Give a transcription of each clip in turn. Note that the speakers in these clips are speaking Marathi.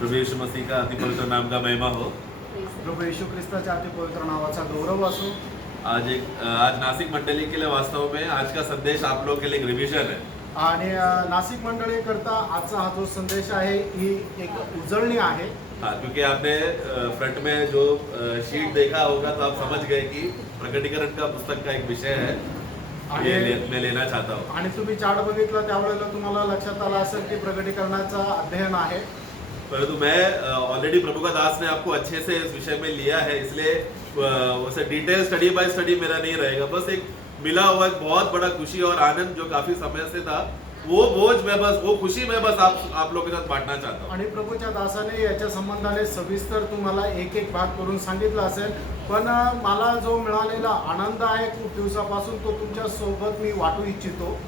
प्रभु यीशु मसीह का अति पवित्र नाम का महिमा हो। प्रभू येशू ख्रिस्ताच्या अति पवित्र नावाचा गौरव असो। आज नासिक मंडली के लिए वास्तव में आज का संदेश आप लोग के लिए एक रिवीजन है। आणि नाशिक मंडळी करता आजचा हा जो संदेश आहे ही एक उजळणी आहे। हाँ, क्योंकि आपने फ्रंट में जो शीट देखा होगा तो आप समझ गए कि प्रकटीकरण का पुस्तक का एक विषय है, ये मैं लेना चाहता हूँ। आणि तुम्ही चार्ट बघितला त्यावेळेला तुम्हाला लक्षात आलं असेल की प्रकटीकरणाचा अध्ययन आहे। परंतु मैं ऑलरेडी प्रभु का दास ने आपको अच्छे से इस विषय में लिया है, इसलिए वैसे डिटेल स्टडी बाय स्टडी मेरा नहीं रहेगा। बस एक मिला हुआ एक बहुत बड़ा खुशी और आनंद जो काफी समय से था, वो बोझ मैं बस वो खुशी मैं बस आप लोगों के साथ बांटना चाहता हूँ। आणि प्रभूच्या दासाने याच्या संबंधाने सविस्तर तुम्हाला एक एक भाग करून सांगितलं असेल, पण मला जो मिळालेला आनंद आहे खूप दिवसापासून तो तुमच्या सोबत मी वाटू इच्छितो।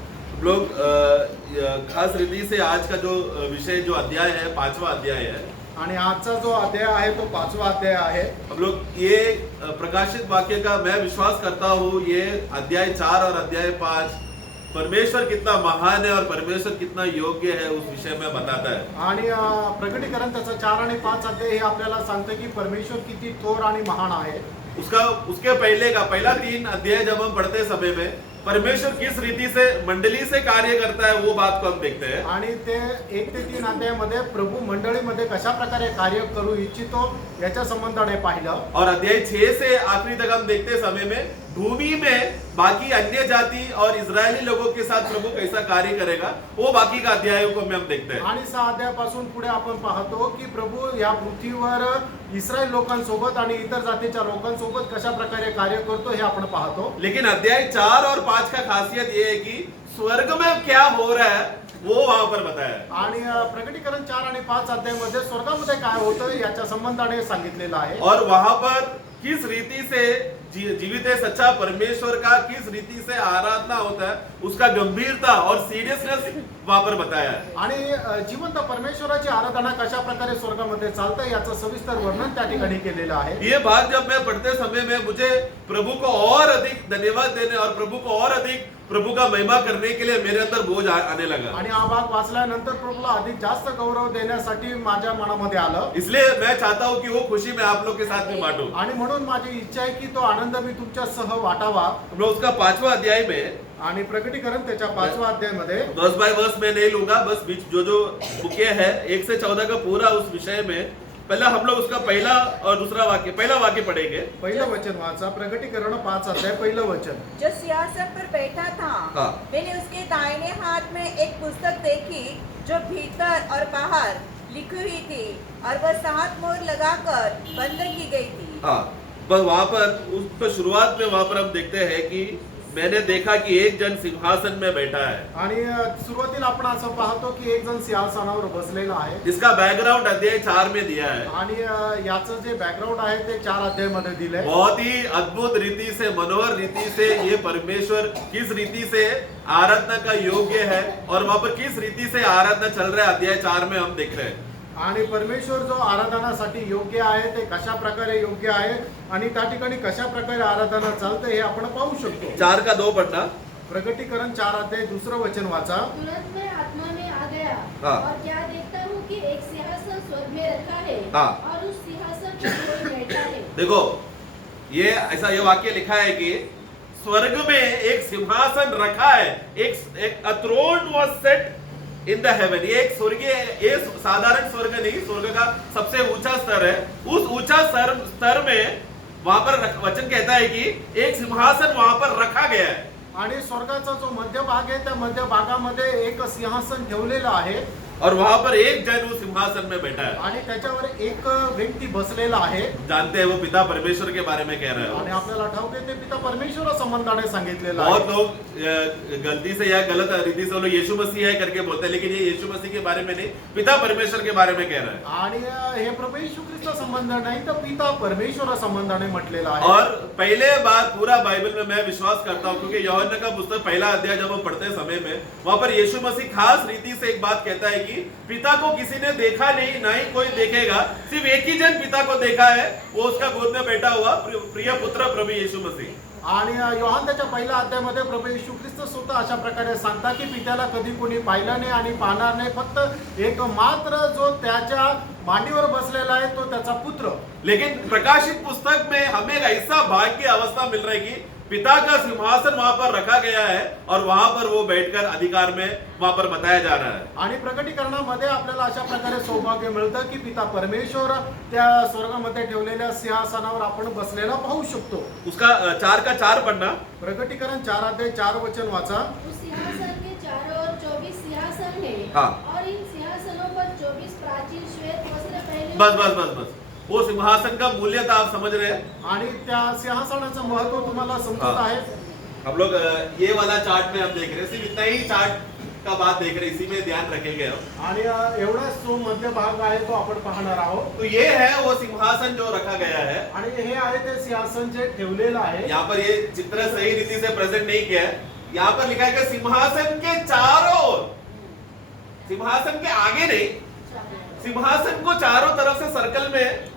लोग खास रीति से आज का जो विषय जो अध्याय है 5वां अध्याय है, आणि आजचा जो अध्याय आहे तो 5वां अध्याय आहे। हम लोग ये प्रकाशित वाक्य का मैं विश्वास करता हूँ, ये अध्याय 4 और अध्याय 5 परमेश्वर कितना महान है और परमेश्वर कितना योग्य है उस विषय में बताता है। आणि प्रकटीकरण त्याचा 4 आणि 5 अध्याय हे आपल्याला सांगते की परमेश्वर किती थोर आणि महान आहे। उसके पहले का पहला 3 अध्याय जब हम पढ़ते समय में परमेश्वर किस रीति से मंडली से कार्य करता है वो बात को हम देखते हैं। आणि ते 1 ते 3 अध्यायामध्ये प्रभू मंडळीमध्ये कशा प्रकारे कार्य करू इच्छितो याच्या संबंधाने पाहिलं। और अध्याय 6 से आखिरी तक हम देखते समय में भूमि में बाकी अन्य जाति और इजरायली लोगों के साथ प्रभु कैसा कार्य करेगा वो बाकी का अध्यायों को हम देखते हैं। आणि 6 अध्यायापासून पुढे आपण पाहतो की प्रभू या पृथ्वीवर इस्रायल लोकांसोबत आणि इतर जातीच्या लोकांसोबत कशा प्रकारे कार्य करतो हे आपण पाहतो। लेकिन अध्याय 4 और 5 का खासियत ये है कि स्वर्ग में क्या हो रहा है वो वहां पर बताया। आणि प्रकटीकरण 4 आणि 5 अध्यायामध्ये स्वर्गामध्ये काय होतं याच्या संबंधाने सांगितलेलं आहे। और वहां पर किस रीति से जीवित है सच्चा परमेश्वर का किस रीति से आराधना होता है उसका गंभीरता और सीरियसनेस वहां पर बताया है। आणि जिवंत परमेश्वराची आराधना कशा प्रकारे स्वर्गामध्ये चालतं याचं सविस्तर वर्णन त्या ठिकाणी केलेलं आहे। ये बात जब मैं पढ़ते समय में मुझे प्रभु को और अधिक धन्यवाद देने और प्रभु को और अधिक प्रभु का महिमा करने के लिए मेरे अंदर बोझ आने लगा। आणि हा भाग वाचल्यानंतर प्रभूला अधिक जास्त गौरव देण्यासाठी माझ्या मनामध्ये आलं। इसलिए मैं चाहता हूँ कि वो खुशी मैं आप लोग के साथ में बांटूं। आणि म्हणून माझी इच्छा आहे की तो आनंद मी तुमच्या सह वाटावा। हम लोग उसका 5वां अध्याय में आणि प्रकटीकरण त्याच्या 5व्या अध्यायामध्ये वर्स बाय वर्स में नहीं लूंगा, बस बीच जो बुके है 1 से 14 का पूरा उस विषय में पहला हम लोग उसका पहला और दूसरा वाक्य पहला वाक्य पढ़ेंगे। पहिलं वचन वाचा, प्रकटीकरण 5 अध्याय पहिलं वचन। जो सिंहासन पर बैठा था, हाँ। मैंने उसके दाहिने हाथ में एक पुस्तक देखी जो भीतर और बाहर लिखी हुई थी और वह 7 मोहर लगाकर बंद की गई थी। हाँ, बस वहां पर उस शुरुआत में वहां पर हम देखते हैं कि मैंने देखा कि एक जन सिंहासन में बैठा है। आणि सुरुवातीला आपण असं पाहतो की एक जण सिंहासनावर बसलेला आहे। जिसका बैकग्राउंड अध्याय 4 में दिया है। आणि याचं जे बॅकग्राऊंड आहे ते 4 अध्यायामध्ये दिलंय। बहुत ही अद्भुत रीति से मनोहर रीति से ये परमेश्वर किस रीति से आराधना का योग्य है और वहां पर किस रीति से आराधना चल रहा है अध्याय 4 में हम देख रहे हैं। आणि परमेश्वर जो आराधनासाठी योग्य आहे ते कशा प्रकारे योग्य आहे आणि त्या ठिकाणी कशा प्रकारे आराधना चालते हे आपण पाहू शकतो। 4 का 2 पढ़ना। प्रकटीकरण 4 अध्याय दूसरं वचन वाचा। तुरंत मैं आत्मा में आ गया हाँ। और क्या देखता हूँ कि एक सिंहासन स्वर्ग में रखा है हाँ। और उस सिंहासन पर कोई बैठा है। देखो ये ऐसा ये वाक्य लिखा है कि स्वर्ग में एक सिंहासन रखा है, एक थ्रोन वाज सेट इन द हेवन। ये एक स्वर्गीय, ये साधारण स्वर्ग नहीं, स्वर्ग का सबसे ऊंचा स्तर है। उस ऊंचा स्तर में वहां पर वचन कहता है कि एक सिंहासन वहां पर रखा गया है। आणि स्वर्गाचा जो मध्य भाग आहे त्या मध्य भागामध्ये एक सिंहासन ठेवलेलं आहे और वहां पर एक जन उस सिंहासन में बैठा है। आणि त्याच्यावर एक व्यक्ती बसलेला आहे। जानते हैं वो पिता परमेश्वर के बारे में कह रहे आणि हो। आपल्याला ठाऊक आहे ते पिता परमेश्वर संबंधाने सांगितलेलं बहुत आहे। लोग गलती से या गलत रीति से वो लोग यीशु मसीह है करके बोलते हैं, लेकिन ये यीशु मसीह के बारे में नहीं, पिता परमेश्वर के बारे में कह रहा है। आणि हे प्रभू येशू ख्रिस्त संबंध नाही तर पिता परमेश्वर संबंधाने म्हटलेलं आहे। और पहले बार पूरा बाइबल में मैं विश्वास करता हूँ, क्योंकि यूहन्ना का पुस्तक पहला अध्याय जब हम पढ़ते समय में वहां पर यीशु मसीह खास रीति से एक बात कहता है कि पिता को किसी ने देखा नहीं, ना ही कोई देखेगा, सिर्फ एक ही जन पिता को देखा है, वो उसका गोद में बैठा हुआ प्रिय पुत्र प्रभु यीशु मसीह। आणि योहान त्याच्या पहिल्या अध्यायामध्ये प्रभू येशू ख्रिस्त स्वतः अशा प्रकारे सांगता की पित्याला कधी कोणी पाहिलं नाही आणि पाहणार नाही, फक्त एक मात्र जो त्याच्या मांडीवर बसलेला आहे तो त्याचा पुत्र. लेकिन प्रकाशित पुस्तक में हमें एक ऐसा भाग्य की अवस्था मिल रही है कि पिता का सिंहासन वहां पर रखा गया है और वहां पर वो बैठकर अधिकार में वहां पर बताया जा रहा है. आणि प्रकटीकरणामध्ये आपल्याला अशा प्रकारे सौभाग्य मिळतं की पिता परमेश्वर त्या स्वर्गामध्ये ठेवलेल्या सिंहासनावर आपण बसलेला पाहू शकतो. उसका 4 का 4 पढ़ना. प्रकटीकरण 4:4 वाचा. उस सिंहासन के चारों ओर 24 सिंहासन है हाँ. और इन सिंहासनों पर 24 प्राचीन श्वेत वस्त्र पहने बस बस बस बस वो सिंहासन का मूल्यता आप समझ रहे हैं. आणि त्या सिंहासनाचं महत्व तुम्हाला समजत आहे. हम लोग ये वाला चार्ट में हम देख रहे हैं, सिर्फ इतना ही चार्ट का बात देख रहे हैं, इसी में ध्यान रखेंगे हम. आणि एवढाच जो मध्य भाग आहे तो आपण पाहणार आहोत. तो ये है वो सिंहासन जो रखा गया है. आणि हे आहे ते सिंहासन जे ठेवलेलं आहे. यहाँ पर ये चित्र सही रीति से प्रेजेंट नहीं किया है. यहाँ पर लिखा है कि सिंहासन के चारों ओर, सिंहासन के आगे नहीं, सिंहासन को चारों तरफ से सर्कल में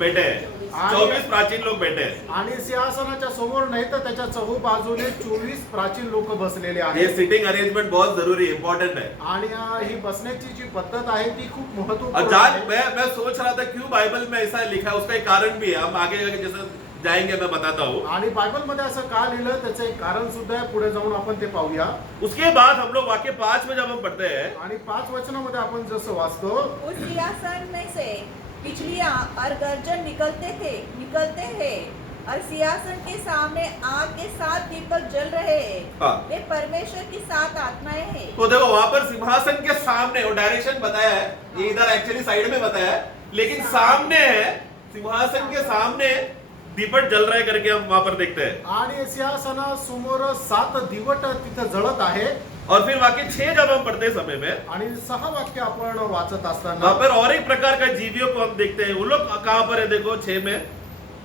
बैठे हैं 24 प्राचीन लोग बैठे हैं. आणि सिंहासनाच्या समोर नाही तर त्याच्या चहू बाजूने 24 प्राचीन लोक बसलेले ये आहेत. सिटिंग अरेंजमेंट बहुत जरूरी है, इंपॉर्टेंट है. आणि ही बसण्याची जी पद्धत आहे ती खूप और महत्वपूर्ण जान आहे. मैं सोच रहा था क्यों बाइबल में ऐसा लिखा है, उसका एक कारण भी है. हम आगे जैसे जाएंगे मैं बताता हूँ. आणि बायबल मध्ये असं का लिहिलं त्याचं एक कारण सुद्धा आहे. पुढे जाऊन आपण ते पाहूया. उसके बाद हम लोग वाक्य 5 में जब हम पढ़ते हैं, आणि 5 वचनामध्ये आपण जसं वाचतो, उस सिंहासन में से बिजलियां और गर्जन निकलते हैं और सिंहासन के सामने आग के 7 दीपक जल रहे हैं. हाँ. वे परमेश्वर की 7 आत्माएं हैं. तो देखो वहां पर सिंहासन के सामने वो डायरेक्शन बताया है. ये इधर एक्चुअली साइड में बताया है, लेकिन सामने है, सिंहासन के सामने दीपक जल रहे करके हम वहां पर देखते हैं. आणि सिंहासनासमोर 7 दिवट तिथे जळत आहे. और फिर वाक्य 6 जब हम पढ़ते समय में, आणि 6 वाक्य आपण वाचत असताना वहां पर और एक प्रकार का जीवियों को हम देखते हैं. वो लोग कहां पर है, देखो 6 में.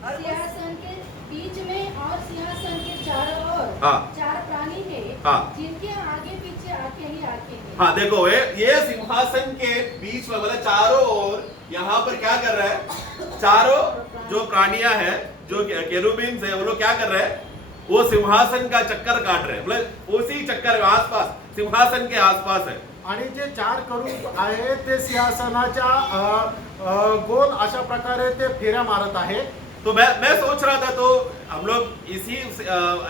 और उस सिंहासन के बीच में और सिंहासन के चारों ओर हाँ. 4 प्राणी हैं हाँ. जिनके आगे पीछे आंखें ही आंखें हैं. हाँ देखो ये सिंहासन के बीच में मतलब चारों ओर यहाँ पर क्या कर रहा है, चारों जो प्राणियां हैं, जो केरुबिन्स है, वो लोग क्या कर रहे हैं, वो सिंहासन का चक्कर काट रहे हैं. मतलब उसी चक्कर में आसपास, सिंहासन के आसपास है. आणि जे 4 करूब आहेत ते सिंहासनाच्या गोल अशा प्रकारे ते फेऱ्या मारत आहे. तो मैं सोच रहा था, तो हम लोग इसी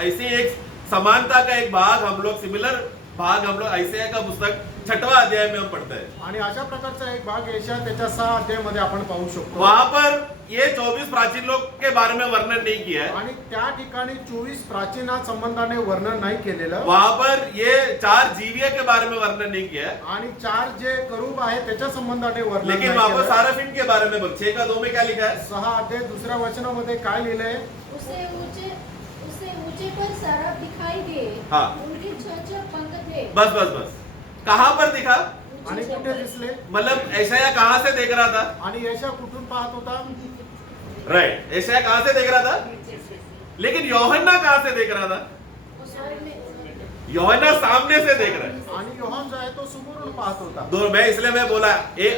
ऐसी एक समानता का एक भाग हम लोग सिमिलर भाग हम लोग ऐसे का पुस्तक 6वां अध्याय में हम पढ़ते हैं. आणि अशा प्रकारचा एक भाग यशा त्याच्या 6 अध्यायामध्ये आपण पाहू शकतो. वहां पर ये 24 प्राचीन लोग के बारे में वर्णन नहीं किया है. आणि त्या ठिकाणी 24 प्राचीना संबंधाने वर्णन नाही केलेलं. वहां पर ये 4 जीविया के बारे में वर्णन नहीं किया है. आणि 4 जे करूब आहे त्याच्या संबंधाने वर्णन लेकिन नाही वहां पर केलं. साराफिन के बारे में 6 का 2 में क्या लिखा है, 6 अध्याय 2ऱ्या वचनामध्ये काय लिहिलंय, उसे ऊंचे पर सारा दिखाई दे. हाँ. उनके 6 पंख थे. बस बस बस. कहां पर दिखा, आणि कुठे दिसले, मतलब ऐशाया कहां से देख रहा था, आणि यशा कुठून पाहत होता, राइट, ऐशाया कहां से देख रहा था, लेकिन योहन्ना कहां से देख रहा था, वो स्वर्ग में. योहन्ना सामने से देख रहा है. आणि योहान जो आहे तो समोरून पाहत होता. दो मैं इसलिए मैं बोला ये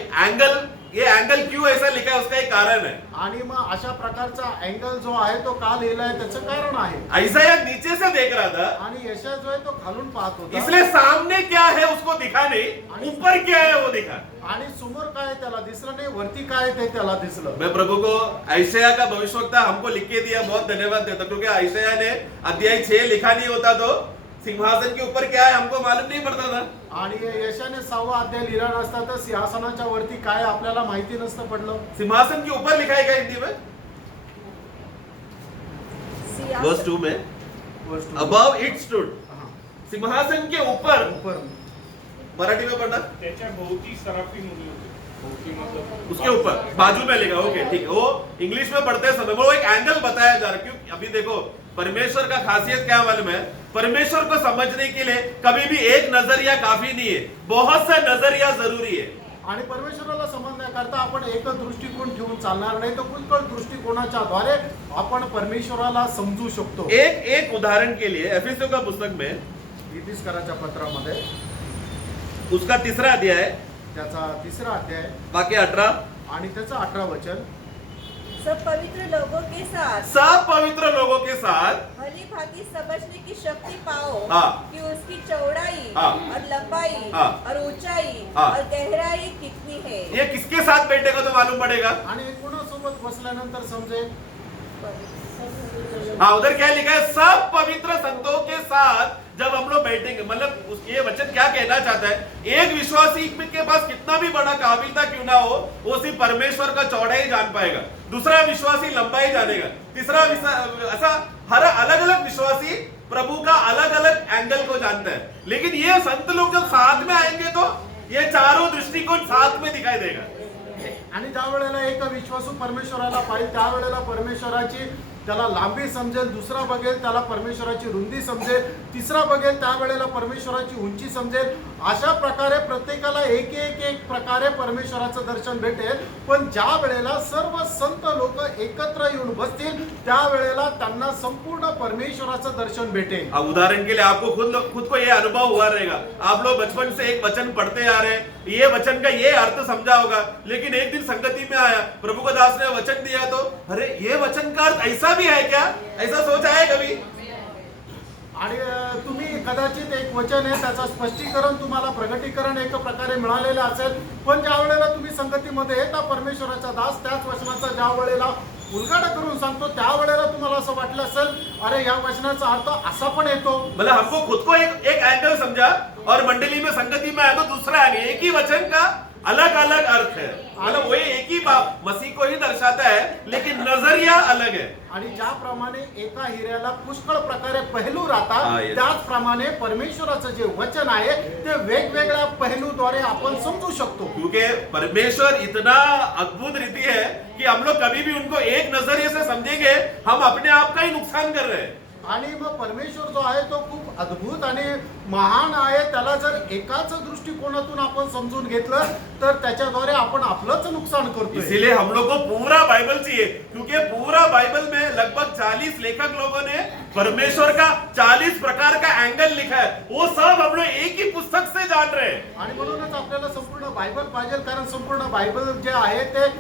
एंगल क्यों ऐसा लिखा है, उसका एक कारण है. आणि मग अशा प्रकारचा अँगल जो आहे तो का लिहिलाय त्याचं कारण आहे. ऐशाया नीचे से देख रहा था, आणि यशा जो आहे तो खालून पाहत होता. इसलिए सामने क्या है उसको दिखा नहीं, ऊपर क्या है वो दिखा. आणि समोर काय त्याला दिसलं नाही, वरती काय ते त्याला दिसलं. मैं प्रभु को ऐशाया का भविष्यवक्ता हमको लिख के दिया, बहुत धन्यवाद देता, क्योंकि ऐशाया ने अध्याय 6 लिखा नहीं होता तो सिंहासन के ऊपर क्या है हमको मालूम नहीं पड़ता था. आणि यशाने 6वा अध्याय लिहिला नसता तर सिंहासनाच्या वरती काय आपल्याला माहिती नसतं पडलं. सिंहासन के ऊपर लिखा है क्या हिंदी में, सिंहासन- वर्स 2 में, वस्तू. अबव इट स्टूड, हा. सिंहासन के ऊपर. ऊपर. मराठी में पढ़ना, त्याच्या भोवती सराफीन उभी होते. भोवती मतलब उसके ऊपर बाजू में लिखा, ओके ठीक है. वो इंग्लिश में पढ़ते समय वो एक एंगल बताया जा रहा है. क्यों, अभी देखो परमेश्वर का खासियत क्या मालूम है, परमेश्वर को समझने के लिए कभी भी एक नजरिया काफी नहीं है, बहुत सा नजरिया जरूरी है. आणि परमेश्वराला समजण्याकरता आपण एक दृष्टिकोन ठेवून चालणार नाही, तर पुष्कळ दृष्टिकोनाच्या द्वारे आपण परमेश्वराला समजू शकतो. एक उदाहरण के लिए एफेसियों का पुस्तक में इतिहासकाराच्या पत्रामध्ये उसका 3रा अध्याय त्याचा 3रा अध्याय वाक्य 18, आणि त्याचं 18 वचन. सब पवित्र लोगों के साथ सब पवित्र लोगों के साथ भली भांति समझने की शक्ति पाओ हाँ। कि उसकी चौड़ाई हाँ। और लंबाई हाँ। और ऊंचाई हाँ। और गहराई कितनी है। ये किसके साथ बैठेगा तो मालूम पड़ेगा। आणि कोणासोबत बसल्यानंतर समजेल? हाँ, उधर क्या लिखा है, सब पवित्र संतों के साथ जब हम लोग बैठेंगे, मतलब ये वचन क्या कहना चाहता है, एक विश्वासी के पास कितना भी बड़ा काबिलता क्यों ना हो, वो सिर्फ परमेश्वर का चौड़ाई जान पाएगा, दूसरा विश्वासी लंबाई जानेगा, तीसरा ऐसा हर अलग अलग विश्वासी प्रभु का अलग अलग एंगल को जानता है। लेकिन ये संत लोग जब साथ में आएंगे तो ये चारों दृष्टिकोण साथ में दिखाई देगा। आणि ज्या वेळेला एक विश्वासू परमेश्वराला पाहिजे त्यावेळेला परमेश्वराची त्याला लांबी समजेल, दुसरा बघेल त्याला परमेश्वराची रुंदी समजेल, तिसरा बघेल त्यावेळेला परमेश्वराची उंची समजेल। अशा प्रकारे प्रत्येकाला एक एक एक प्रकारे परमेश्वराचं दर्शन भेटेल। पण ज्या वेळेला सर्व संत लोक एकत्र येऊन बसतील त्यावेळेला त्यांना संपूर्ण परमेश्वराचं दर्शन भेटेल। अब उदाहरण के लिए आपको खुद को ये अनुभव हुआ रहेगा, आप लोग बचपन से एक वचन पढ़ते आ रहे हैं, ये वचन का ये अर्थ समझा होगा, लेकिन एक दिन संगति में आया, प्रभु का दास ने वचन दिया तो अरे ये वचन का अर्थ ऐसा भी है क्या, ऐसा सोचा है कभी? आणि तुम्ही कदाचित एक वचन आहे त्याचं स्पष्टीकरण तुम्हाला प्रगटीकरण एक प्रकारे मिळालेलं असेल, पण ज्या वेळेला तुम्ही संगतीमध्ये येता परमेश्वराचा दास त्याच वचनाचा ज्या वेळेला उलगाडा करून सांगतो त्यावेळेला तुम्हाला असं वाटलं असेल अरे या वचनाचा अर्थ असा पण येतो। मतलब हमको खुद को एक एंगल समझा और मंडली में संगति में आया तो दूसरा एंगल, एक ही वचन का अलग अलग अर्थ है, मतलब वही एक ही बात मसीह को ही दर्शाता है लेकिन नजरिया अलग है। आणि ज्याप्रमाणे एका हिऱ्याला पुष्कळ प्रकारे पहलू हा, राहतात yes. त्याचप्रमाणे परमेश्वराचं जे वचन आहे ते वेगवेगळ्या पहलूद्वारे आपण समजू शकतो। क्योंकि परमेश्वर इतना अद्भुत रीति है कि हम लोग कभी भी उनको एक नजरिए से समझेंगे हम अपने आप का ही नुकसान कर रहे हैं। आणि मग परमेश्वर जो आहे तो खूप अद्भुत आणि महान आहे, त्याला जर एकाच दृष्टिकोनातून आपण समजून घेतलं तर त्याच्याद्वारे आपण आपलंच नुकसान करतो। इसीलिए हम लोग को पूरा बाइबल चाहिए, क्योंकि पूरा बाइबल में लगभग 40 लेखक लोगों ने परमेश्वर का 40 प्रकार का एंगल लिखा है, वो सब हम लोग एक ही पुस्तक से जान रहे हैं। आणि म्हणूनच आपल्याला संपूर्ण बायबल पाहिजे, कारण संपूर्ण बायबल जे आहे ते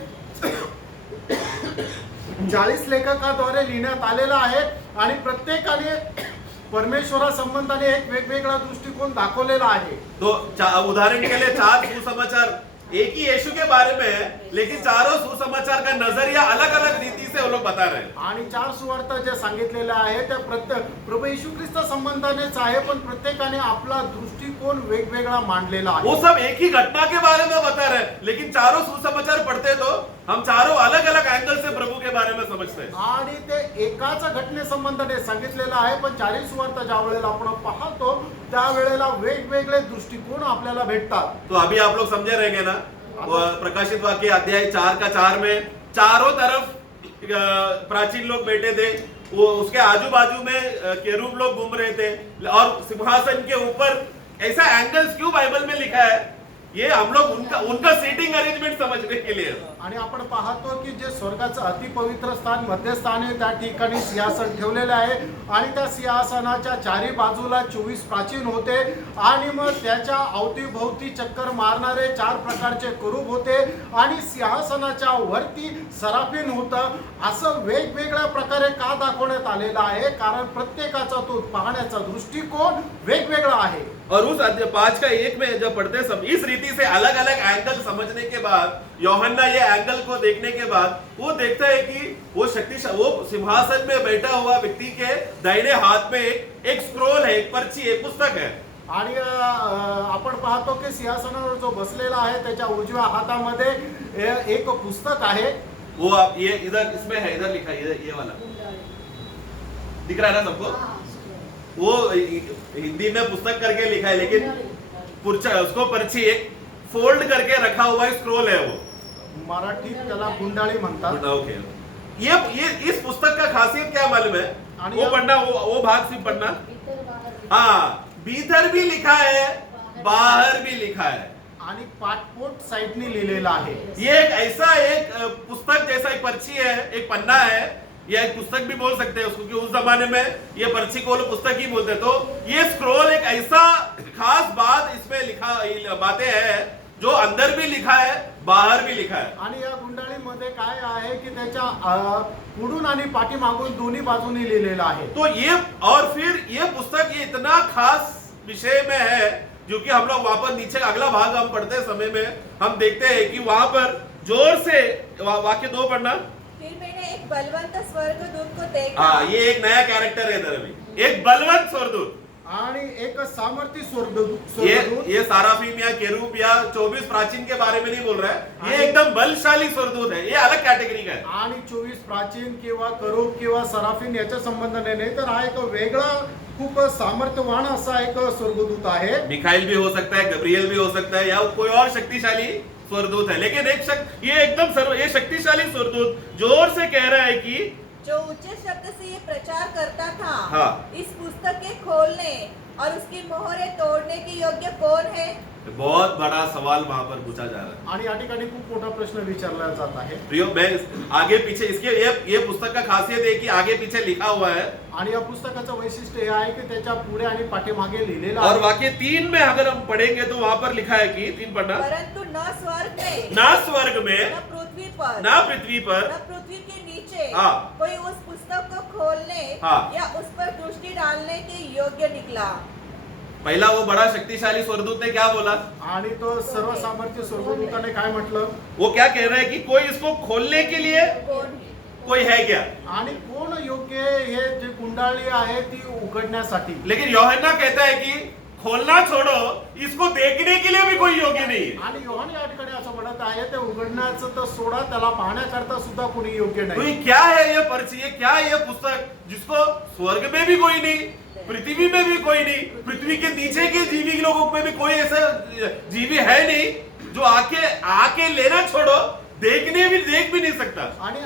40 लेखकाद्वारे लिहिण्यात आलेलं आहे आणि प्रत्येकाने परमेश्वरा संबंधाने एक वेगवेगळा दृष्टिकोन दाखवलेला आहे। तो उदाहरण के लिए 4 सुसमाचार एक ही यीशु के बारे में है, लेकिन चारों सुसमाचार का नजरिया अलग अलग रीति से वो लोग बता रहे हैं। आणि 4 सुवार्ता जे सांगितलेले आहे त्या प्रत्येक प्रभू येशू ख्रिस्त संबंधानेच आहे, पण प्रत्येकाने आपला दृष्टिकोन वेगवेगळा मांडलेला आहे। वो सब एक ही घटना के बारे में बता रहे हैं, लेकिन चारों सुसमाचार पढ़ते तो हम चारों अलग अलग एंगल से प्रभु के बारे में समझते हैं। आणि ते एकाच घटने संबंधाने सांगितलेलं आहे, पण 40 सुवार्ता ज्या वेळेला आपण पाहतो त्यावेळेला वेगवेगळे दृष्टिकोन आपल्याला भेटतात। तो अभी आप लोग समझे रहेंगे ना, वो प्रकाशित वाक्य अध्याय 4 का 4 में चारों तरफ प्राचीन लोग बैठे थे, वो उसके आजू बाजू में केरूब लोग घूम रहे थे और सिंहासन के ऊपर ऐसा एंगल्स क्यों बाइबल में लिखा है, ये हम लोग उनका सीटिंग अरेंजमेंट समझने के लिए। आणि आपण पाहतो की जे स्वर्गाचं अतिपवित्र स्थान मध्यस्थान आहे त्या ठिकाणी सिंहासन ठेवलेले आहे आणि त्या सिंहासनाच्या चारी बाजूला 24 प्राचीन होते आणि मग त्याच्या अवतीभोवती चक्कर मारणारे 4 प्रकारचे करूब होते आणि सिंहासनाच्या वरती सराफीन होतं। असं वेगवेगळ्या प्रकारे का दाखवण्यात आलेलं आहे, कारण प्रत्येकाचा तो पाहण्याचा दृष्टिकोन वेगवेगळा आहे। और उस 5 का 1 में जब पढ़ते सब इस रीति से अलग अलग एंगल समझने के बाद यूहन्ना ये एंगल को देखने के बाद वो देखता है कि वो वो सिंहासन में बैठा हुआ व्यक्ति के दाहिने हाथ में एक स्क्रोल है, एक पर्ची, एक पुस्तक है। आणि आपण पाहतो की सिंहासनावर जो बसलेला आहे त्याच्या उजव्या हातामध्ये एक पुस्तक आहे। वो आप ये इधर इसमें है, इधर लिखा है, ये वाला दिख रहा है ना सबको? वो हिंदी में पुस्तक करके लिखा है, लेकिन उसको पर्ची एक फोल्ड करके रखा हुआ स्क्रोल है, वो मराठीत त्याला गुंडाळी म्हणतात। ओके, ये इस पुस्तक का खासियत क्या मालूम है? वो पढ़ना, वो भाग सिर्फ पढ़ना। हाँ, भीतर भी लिखा है, बाहर भी लिखा है आणि पाठपोट साइडने लिहिलेला आहे। ये एक ऐसा एक पुस्तक जैसा एक पर्ची है, एक पन्ना है, या एक पुस्तक भी बोल सकते हैं उसको, कि उस जमाने में ये पर्ची को लोग पुस्तक ही बोलते। तो ये स्क्रोल एक ऐसा खास बात इसमें लिखा बातें हैं जो अंदर भी लिखा है, बाहर भी लिखा है। आणि या गुंडाळीमध्ये काय आहे की त्याच्या पुढून आणि पाठीमागून दोन्ही बाजूनी लिहिलेलं आहे. तो ये और फिर ये पुस्तक ये इतना खास विषय में है, जो कि हम लोग वहां पर नीचे अगला भाग हम पढ़ते समय में हम देखते हैं कि वहां पर जोर से वाक्य 2 पढ़ना। फिर मैंने एक बलवंत स्वर्गदूत को देखा। हाँ, ये एक नया कैरेक्टर है इधर अभी, एक बलवंत स्वर्गदूत। आणि एक सामर्थी स्वर्गदूत. ये साराफीम या केरूब या 24 प्राचीन के बारे में नहीं बोल रहा है, ये एकदम बलशाली स्वर्गदूत है, ये अलग कैटेगरी का है। आणि 24 प्राचीन किंवा करूब किंवा सराफीन याच्या संबंधाने नाही, तर हा एक वेगळा खूप सामर्थ्यवान असा एक स्वर्गदूत आहे. मिखाइल भी हो सकता है, गब्रियल भी हो सकता है, या कोई और शक्तिशाली स्वर्गदूत है, लेकिन ये एकदम ये शक्तिशाली स्वर्गदूत जोर से कह रहा है कि जो ऊंचे शब्द से ये प्रचार करता था, हाँ। इस पुस्तक के खोलने और उसकी मोहरें तोड़ने के योग्य कौन है? बहुत बड़ा सवाल वहां पर पूछा जा रहा है। आणि या ठिकाणी खूप मोठा प्रश्न विचारला जात आहे. प्रियो, मैं आगे पीछे इसके ये पुस्तक का खासियत है कि आगे पीछे लिखा हुआ है, आणि या पुस्तकाचं वैशिष्ट्य हे आहे की त्याच्या पुढे आणि पाठीमागे लिहिलेलं और आहे. वाक्य 3 में अगर हम पढ़ेंगे तो वहां पर लिखा है कि 3 पढ़ना, परंतु न स्वर्ग में, ना स्वर्ग में, न पृथ्वी पर, ना पृथ्वी पर, न पृथ्वी के नीचे हाँ। कोई उस पुस्तक को खोलने हाँ। या उस पर दृष्टि डालने के योग्य निकला। पहला वो बड़ा शक्तिशाली स्वर्गदूत ने क्या बोला? आणि तो सर्व सामर्थ्य स्वर्गदूताने काय म्हटलं? वो क्या कह रहा है कि कोई इसको खोलने के लिए कौन है? कोई है क्या? आणि कोण योग्य हे जे गुंडाळी आहे ती उघडण्यासाठी. लेकिन यूहन्ना कहता है कि खोलना छोड़ो, इसको देखने के लिए भी कोई योग्य नहीं है। आणि योहान या ठिकाणी असं म्हणत आहे ते उघडण्याचं तर सोडा, त्याला पाहण्याकरता सुद्धा कोणी योग्य तो नाही. ये क्या है ये पर्ची, ये क्या है ये पुस्तक, जिसको स्वर्ग में भी कोई नहीं, पृथ्वी में भी कोई नहीं, पृथ्वी के नीचे के जीवी लोगों में भी कोई ऐसा जीवी है नहीं जो आके लेना छोड़ो, देख भी नहीं सकता। आणि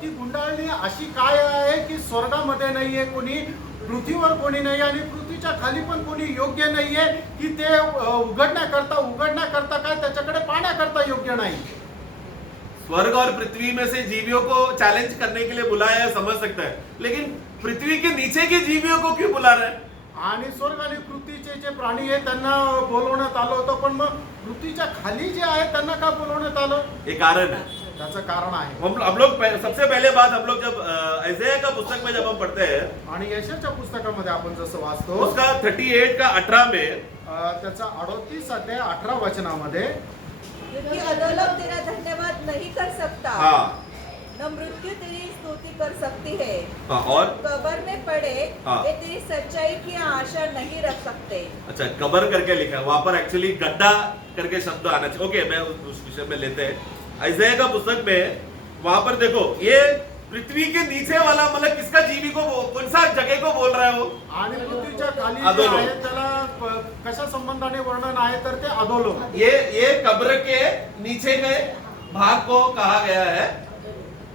ती गुंडाळी अशी काय आहे की स्वर्गामध्ये नाहीये कोणी, पृथ्वीवर कोणी नाही आणि पृथ्वीच्या खाली पण कोणी योग्य नाहीये की ते उघडण्याकरता काय त्याच्याकडे पाहण्याकरता योग्य नाही. स्वर्ग और पृथ्वी में से जीवियों को चैलेंज करने के लिए बुलाया है, समझ सकता है, लेकिन पृथ्वी के नीचे के जीवियों को क्यों बुला रहा है? आणि स्वर्ग आणि पृथ्वीचे जे प्राणी आहेत त्यांना बोलवण्यात आलं होतं, पण मग पृथ्वीच्या खाली जे आहेत त्यांना का बोलवण्यात आलं? ये कारण है। त्याचं कारण आहे. हम लोग सबसे पहले बात हम लोग जब ऐसाया का पुस्तक में जब हम पढ़ते हैं, आणि यशाच्या पुस्तकामध्ये आपण जसं वाचतो उसका 38 का 18 में त्याचा 38 अध्याय 18 वचनामध्ये, क्योंकि अधोलोक तेरा धन्यवाद नहीं कर सकता, हाँ न मृत्यु तेरी स्तुति कर सकती है, हाँ, और कब्र में पड़े हाँ। वे तेरी सच्चाई की आशा नहीं रख सकते। अच्छा, कबर करके लिखा है वहां पर, एक्चुअली गड्ढा करके शब्द आना चाहिए। ओके, मैं उस विषय में लेते हैं। ऐसाया का पुस्तक में वहां पर देखो, ये पृथ्वी के नीचे वाला मतलब किसका जीवी को, कौन सा जगह को बोल रहा है वो? आणि पृथ्वीच्या खाली जे अधोलोक. आहे त्याला कशा संबंधाने वर्णन आहे तर ते अधोलोक. ये कब्र के नीचे के भाग को कहा गया है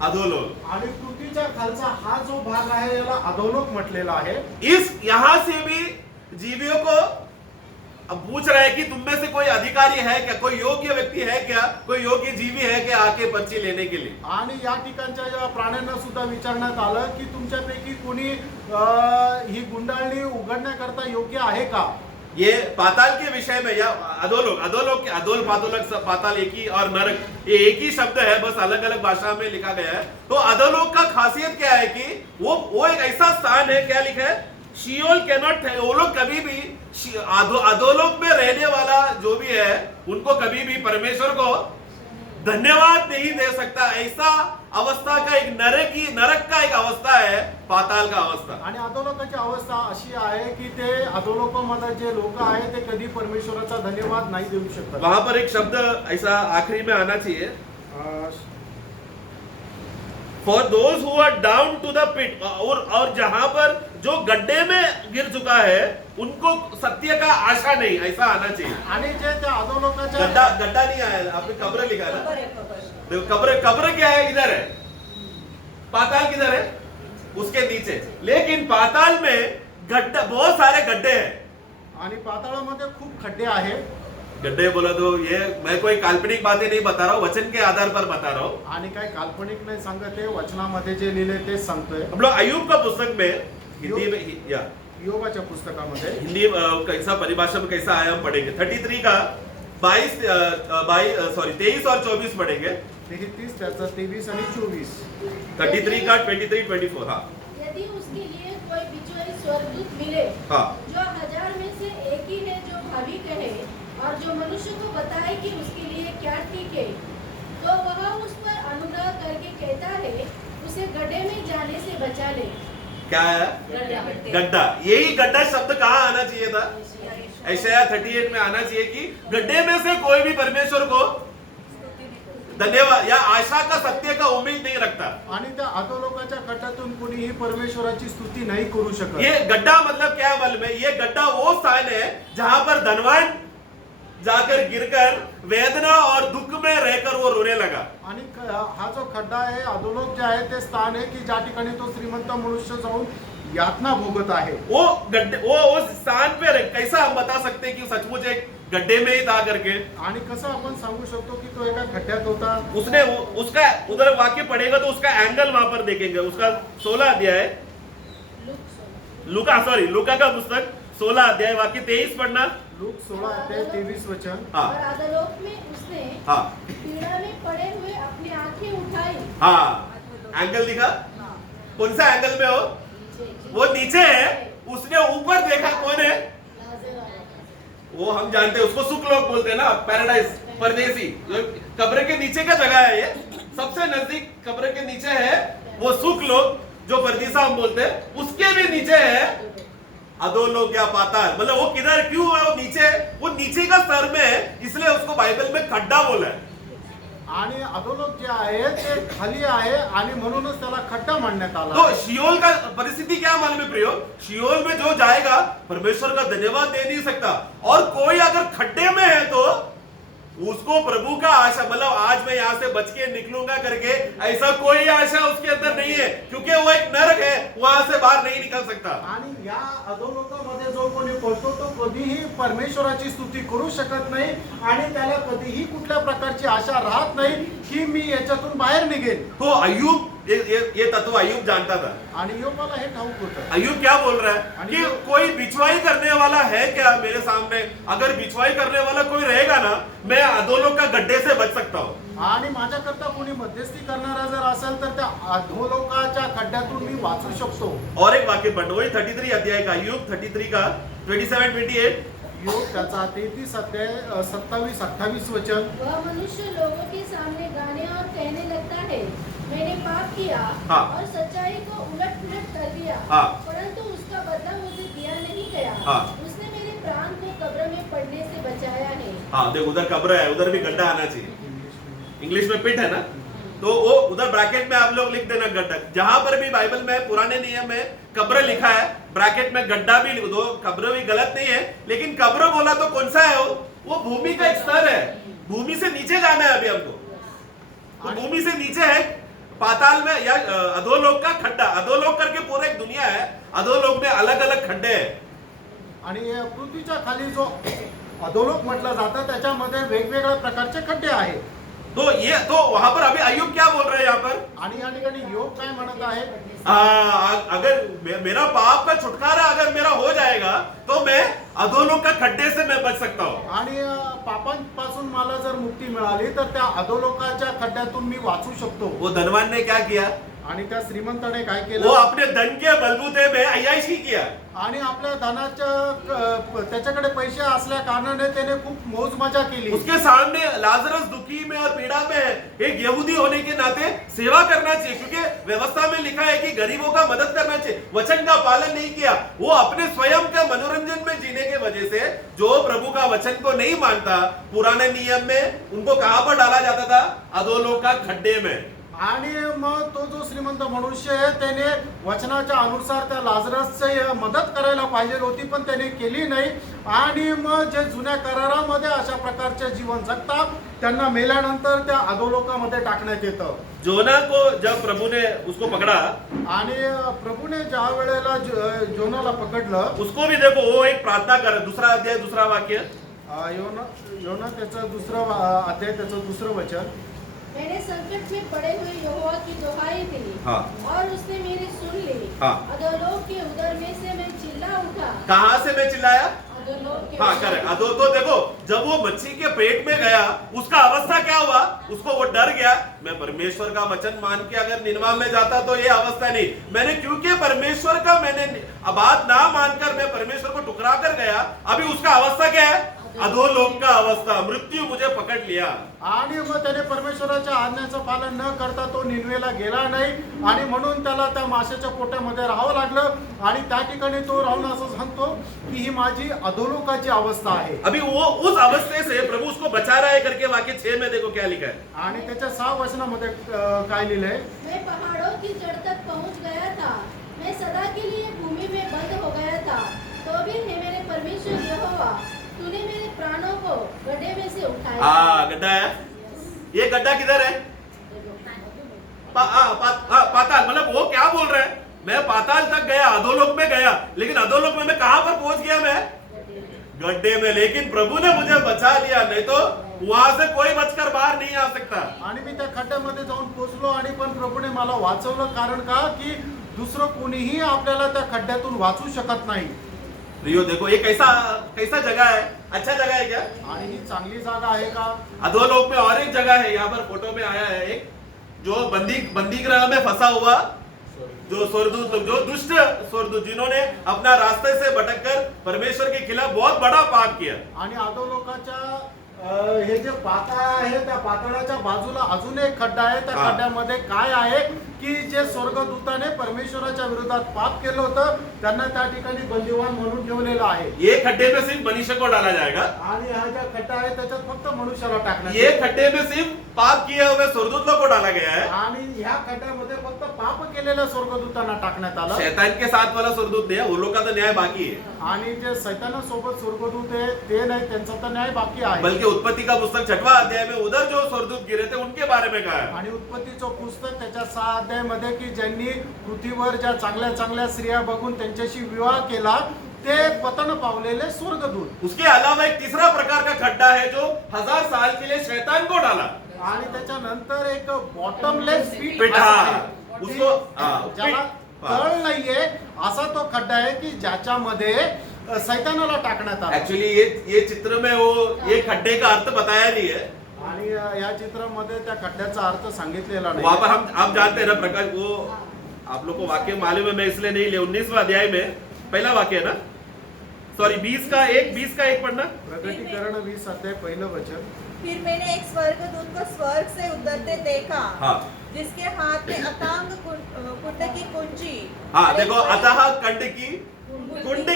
अधोलोक। आणि पृथ्वीच्या खालचा हा जो भाग आहे याला अधोलोक म्हटलेला आहे. यहां से भी जीवियों को अब पूछ रहा है कि तुम में से कोई अधिकारी है क्या, कोई योग्य व्यक्ति है क्या, कोई योग्य जीवी है क्या आके पर्ची लेने के लिए? आणि या ठिकाणच्या ज्या प्राण्यांना सुद्धा विचारण्यात आलं की तुमच्यापैकी कोणी ही गुंडाळणी उघडण्याकरता योग्य आहे का? ये पाताल के विषय में या अधोलोक पाताल एक ही, और नरक ये एक ही शब्द है, बस अलग अलग भाषा में लिखा गया है। तो अधोलोक का खासियत क्या है कि वो एक ऐसा स्थान है, क्या लिखा है, शियोल कैनॉट, वो लोग कभी भी अधोलोक में रहने वाला जो भी है उनको कभी भी परमेश्वर को धन्यवाद नहीं दे सकता। ऐसा अवस्था का एक नरक का एक अवस्था है, पाताल का अवस्था। आणि अधोलोकाची अवस्था अशी आहे की ते अधोलोकामध्ये जे लोक आहेत ते कधी परमेश्वराचा धन्यवाद नाही देऊ शकत. वहां पर एक शब्द ऐसा आखिरी में आना चाहिए, for those who are down to the pit, और जहां पर जो गड्ढे में गिर चुका है उनको सत्य का आशा नहीं, ऐसा आना चाहिए। आणि जे त्या अधोलोकाच्या गड्ढा नहीं आया, आपने कब्र लिखा ना, कब्र है, कब्र। देखो कब्र क्या है, इधर है, पाताल किधर है, उसके नीचे। लेकिन पाताल में गड्ढा, बहुत सारे गड्ढे हैं आणि पाताळामध्ये खूप खड्डे आहेत. गड्ढे बोला तो ये मैं कोई काल्पनिक बातें नहीं बता रहा हूँ, वचन के आधार पर बता रहा हूँ। आणि काय काल्पनिक नाही सांगत आहे, वचनामध्ये जे लिहिले ते सांगतोय. हम लोग अय्यूब का पुस्तक में हिंदी में योबाच्या पुस्तकामध्ये हिंदी कैसा परिभाषा में कैसा आया हम पढ़ेंगे। 33 का 23 और 24 पढ़ेंगे। 33 त्याचं 23 आणि 24. 33 का 23, 24 हाँ यदि उसके लिए कोई बिचौलिया स्वर्गदूत मिले हाँ जो 1000 में से एक ही है जो भाविक है और जो मनुष्य को बताए कि उसके लिए क्या ठीक है, तो वह उस पर अनुग्रह करके कहता है उसे गड्ढे में जाने से बचा ले। क्या है गड्ढा। यही गड्ढा शब्द कहाँ आना चाहिए था? यशायाह 38 में आना चाहिए कि गड्ढे में से कोई भी परमेश्वर को धन्यवाद या आशा का सत्य का उम्मीद नहीं रखता। आणि त्या अधोलोकाच्या खड्ड्यातून कुणीही परमेश्वराची स्तुती नाही करू शकत. ये गड्ढा मतलब क्या है मालूम है? ये गड्ढा वो स्थान है जहां पर धनवान जाकर गिरकर वेदना और दुख में रहकर वो रोने लगा। आणि हा जो खड्डा आहे अधोलोक जे आहे ते स्थान आहे की ज्या ठिकाणी तो श्रीमंत मनुष्य जाऊन यातना भोगत आहे. वो गड्ढे वो उस स्थान पे कैसा हम बता सकते हैं कि सचमुच एक गड्ढे में ही था करके? आणि कसं आपण सांगू शकतो की तो एका खड्ड्यात होता. उसने उसका उधर वाक्य पढ़ेगा तो उसका एंगल वहां पर देखेंगे। उसका 16 अध्याय लूका का पुस्तक 16 अध्याय वाक्य 23 पढ़ना। लूक 16 अध्याय 23 वचन. हाँ और अधोलोक में उसने हाँ पीड़ा में पड़े हुए अपनी आंखें उठाई। हाँ एंगल दिखा? कौन सा एंगल में हो? वो नीचे है। उसने ऊपर देखा, कौन है वो? हम जानते हैं उसको सुख लोक बोलते हैं ना, पैराडाइज, परदेसी। कब्र के नीचे का जगह है ये, सबसे नजदीक कब्र के नीचे है वो सुख लोक जो परदेसा हम बोलते हैं। उसके भी नीचे है अधोलोक या पाताल। मतलब वो किधर क्यों है? वो नीचे का स्तर में है, इसलिए उसको बाइबल में खड्डा बोला है। आणि अधोलोक जे आहे ते खाली आहे आणि म्हणूनच त्याला खड्डा म्हणण्यात आला. तो शियोल का परिस्थिति क्या मालूम है प्रियो? शियोल में जो जाएगा परमेश्वर का धन्यवाद दे नहीं सकता। और कोई अगर खड्डे में है तो उसको प्रभु का आशा, मतलब आज मैं यहाँ से बच के निकलूंगा करके ऐसा कोई आशा उसके अंदर नहीं है, क्योंकि वो एक नरक है, वहां से बाहर नहीं निकल सकता। आणि या अधोलोकामध्ये जो कोणी पडतो तो कधीही परमेश्वराची स्तुती करू शकत नाही आणि त्याला कधीही कुठल्या प्रकारची आशा राहत नाही की मी याच्यातून बाहेर निघेल. तो अय्यूब ये तत्व अय्यूब जानता था। आणि योबाला हे ठाऊक होतं. अय्यूब क्या बोल रहा है कि कोई बिछवाई करने वाला है क्या मेरे सामने? अगर बिछवाई करने वाला कोई रहेगा ना, मैं अधोलोक का गड्ढे से बच सकता हूँ। आणि माझ्याकरता कोणी मध्यस्थी करणारा जर असेल तर त्या अधोलोकाच्या खड्ड्यातून मी वाचू शकतो. और एक वाक्य पढ़ो, वही 33 अध्याय का, अय्यूब 33 का 27-28। योग त्याचा 33 अध्याय 27-28 वचन. वह मनुष्य लोगों के सामने गाने और कहने लगता है मैंने पाप किया हाँ। और सच्चाई को उलट पुलट कर दिया, हाँ। परंतु उसका बदला मुझे दिया नहीं गया। हाँ। उसने मेरे प्राण को कब्र में पड़ने से बचाया है। हाँ देख, उधर कब्र है, उधर भी गड्ढा आना चाहिए। इंग्लिश में पिट है ना, तो वो उधर ब्रैकेट में आप लोग लिख देना गड्ढा। जहां पर भी बाइबल में पुराने नियम में कब्र लिखा है, ब्रैकेट में गड्ढा भी लिख दो। कब्र भी गलत नहीं है, लेकिन कब्र बोला तो कौन सा है? वो भूमि का एक स्तर है, भूमि से नीचे जाना है अभी हमको। तो भूमि से नीचे है पाताल में या अधोलोक का खड्डा। अधोलोक करके पूरा एक दुनिया है, अधोलोक में अलग अलग खड्डे हैं। आणि पृथ्वीच्या खाली जो अधोलोक म्हटलं जातं त्याच्यामध्ये वेगवेगळ्या प्रकारचे खड्डे आहेत. तो वहां पर अभी अय्यूब क्या बोल रहे हैं यहाँ पर? आणि या ठिकाणी योग काय म्हणत आहे? अगर मेरा पाप का छुटकारा अगर मेरा हो जाएगा तो मैं अधोलोक का खड्डे से मैं बच सकता हूँ। आणि पापांपासून मला जर मुक्ती मिळाली तर त्या अधोलोकाच्या खड्ड्यातून मी वाचू शकतो. वो धनवान ने क्या किया? आणि त्या श्रीमंताने काय वो केलं? अपने धन के बलबूते में अय्याशी किया। आणि आपल्या धनाच्या त्याच्याकडे पैसे असल्या कारणाने त्याने खूप मौज मजा केली. उसके सामने लाजरस दुखी में और पीड़ा में है। एक यहूदी होने के नाते सेवा करना चाहिए, क्योंकि व्यवस्था में लिखा है कि गरीबों का मदद करना चाहिए। वचन का पालन नहीं किया, वो अपने स्वयं के मनोरंजन में जीने के वजह से जो प्रभु का वचन को नहीं मानता, पुराने नियम में उनको कहां पर डाला जाता था? अधोलोक का खड्डे में। आणि मग तो जो श्रीमंत मनुष्य आहे त्याने वचनाच्या अनुसार त्या लाजरसची मदत करायला पाहिजे होती, पण त्याने केली नाही. आणि मग जे जुन्या करारामध्ये अशा प्रकारचे जीवन जगतात त्यांना मेल्यानंतर त्या अधोलोकामध्ये टाकण्यात येतं. जोना को जब प्रभु ने उसको पकड़ा, आणि प्रभूने ज्या वेळेला जोनाला पकडलं, उसको भी देखो वो एक प्रार्थना कर, दूसरा अध्याय दूसरा वाक्य, योना त्याचं दुसरं अध्याय त्याचं दुसरं वचन. मैंने संकट में पड़े हुए यहोवा की दुहाई दी हाँ। और उसने मेरी सुन ली। हाँ। अधोलोक के उदर में से मैं चिल्ला उठा। कहां से मैं चिल्लाया? अधोलोक के हाँ करेक्ट। अधो तो देखो जब वो मच्छी के पेट में गया उसका अवस्था क्या हुआ, उसको वो डर गया। मैं परमेश्वर का वचन मान के अगर निनवा में जाता तो ये अवस्था नहीं, मैंने क्योंकि परमेश्वर का मैंने बात ना मानकर मैं परमेश्वर को टुकरा कर गया, अभी उसका अवस्था क्या है, अधोलोक का अवस्था, मृत्यू मुझे पकड़ लिया। आणि मग त्याने परमेश्वराच्या आज्ञेचं पालन न करता तो निनवेला गेला नाही आणि म्हणून त्याला त्या माशाच्या पोटामध्ये राहावं लागलं आणि त्या ठिकाणी तो राहून असं सांगतो की ही माझी अधोलोकाची अवस्था आहे। अभी वो उस अवस्थे से प्रभु उसको बचा रहा है करके वाक्य 6 में देखो क्या लिखा है। आणि त्याच्या 6 वचनामध्ये काय लिहिलंय, मैं पहाड़ों की जड़ तक पहुंच गया था, मैं सदा के लिए भूमि में बंद हो गया था, तो भी हे मेरे परमेश्वर यहोवा, तूने मेरे प्राणों को गड्ढे में से उठाया। हाँ गड्ढा है, ये गड्ढा किधर है, पाताल। मतलब वो क्या बोल रहा है, मैं पाताल तक गया, अधोलोक में गया, लेकिन अधोलोक में मैं कहां पर पहुंच गया, मैं गड्ढे में, लेकिन प्रभु ने मुझे बचा लिया, नहीं तो वहां से कोई बचकर बाहर नहीं आ सकता। आणि मी त्या खड्ड्यामध्ये जाऊन पोहोचलो आणि पण प्रभूने मला वाचवलं, कारण का की दुसरं कोणीही आपल्याला त्या खड्ड्यातून वाचू शकत नाही। प्रियो देखो ये कैसा कैसा जगह है, अच्छा जगह है क्या, आणि ही चांगली जागा आहे का। अधोलोक में और एक जगह है, यहाँ पर फोटो में आया है एक, जो बंदी गृह में फंसा हुआ जो स्वर्गदूत, जो दुष्ट स्वर्गदूत, जिन्होंने अपना रास्ते से भटककर परमेश्वर के खिलाफ बहुत बड़ा पाप किया। आणि अधोलोकाच्या हे जे पाताळ आहे त्या पाताळाच्या बाजूला अजून एक खड्डा आहे, त्या हा. खड्ड्यामध्ये काय आहे की जे स्वर्गदूताने परमेश्वराच्या विरोधात पाप केलं होतं त्यांना त्या ठिकाणी बंदिवान म्हणून ठेवलेलं आहे। ये खड्डे में सिर्फ मनुष्य को डाला जाएगा, आणि हा ज्या खड्डा आहे त्याच्यात फक्त मनुष्याला टाकण्यात ये येईल। खड्डे में सिर्फ पाप किए हुए स्वर्गदूतों को डाला गया है। आणि ह्या खड्ड्यामध्ये फक्त पाप केलेल्या स्वर्गदूतांना टाकण्यात आलं शैतान के साथ वाला स्वर्गदूत नहीं है, वो लोग का तो न्याय बाकी है। आणि जे सैतानासोबत स्वर्गदूत आहे ते नाही, त्यांचा तर न्याय बाकी आहे। बल्कि उत्पत्ति का पुस्तक 6वां अध्याय में उधर जो स्वर्गदूत गिरे थे उनके बारे में कहा है। आणि उत्पत्तीचं पुस्तक त्याच्या 6 अध्यायामध्ये की ज्यांनी पृथ्वीवर ज्या चांगल्या चांगल्या स्त्रिया बघून त्यांच्याशी विवाह केला ते पतन पावलेले स्वर्गदूत। उसके अलावा एक तीसरा प्रकार का खड्डा है जो 1000 साल के लिए शैतान को डाला। आणि त्याच्यानंतर एक बॉटमलेस पिट, पिट हा. उसको, ज्याला पिट, तळ नाहीये असा तो खड्डा आहे की ज्याच्यामध्ये सैतानाला टाकण्यात आला। एक्चुअली ये चित्र में वो ये खड्डे का अर्थ बताया नहीं है, आणि या चित्रामध्ये त्या खड्ड्याचा अर्थ सांगितलेला वहां पर नाही। हम जानते हैं ना प्रकाश, वो आप लोग को वाक्य मालूम है, मैं इसलिए नहीं ले। 19वां अध्याय में पहला वाक्य है ना, सॉरी 20 का एक पढ़ना। प्रकटीकरण 20 अध्याय पहिलं वचन। फिर मैंने एक स्वर्गदूत को स्वर्ग से उतरते देखा, हाँ जिसके हाथ में अतांग कुंड की कुंजी। हाँ और एक देखो, बड़ी अतः कुंड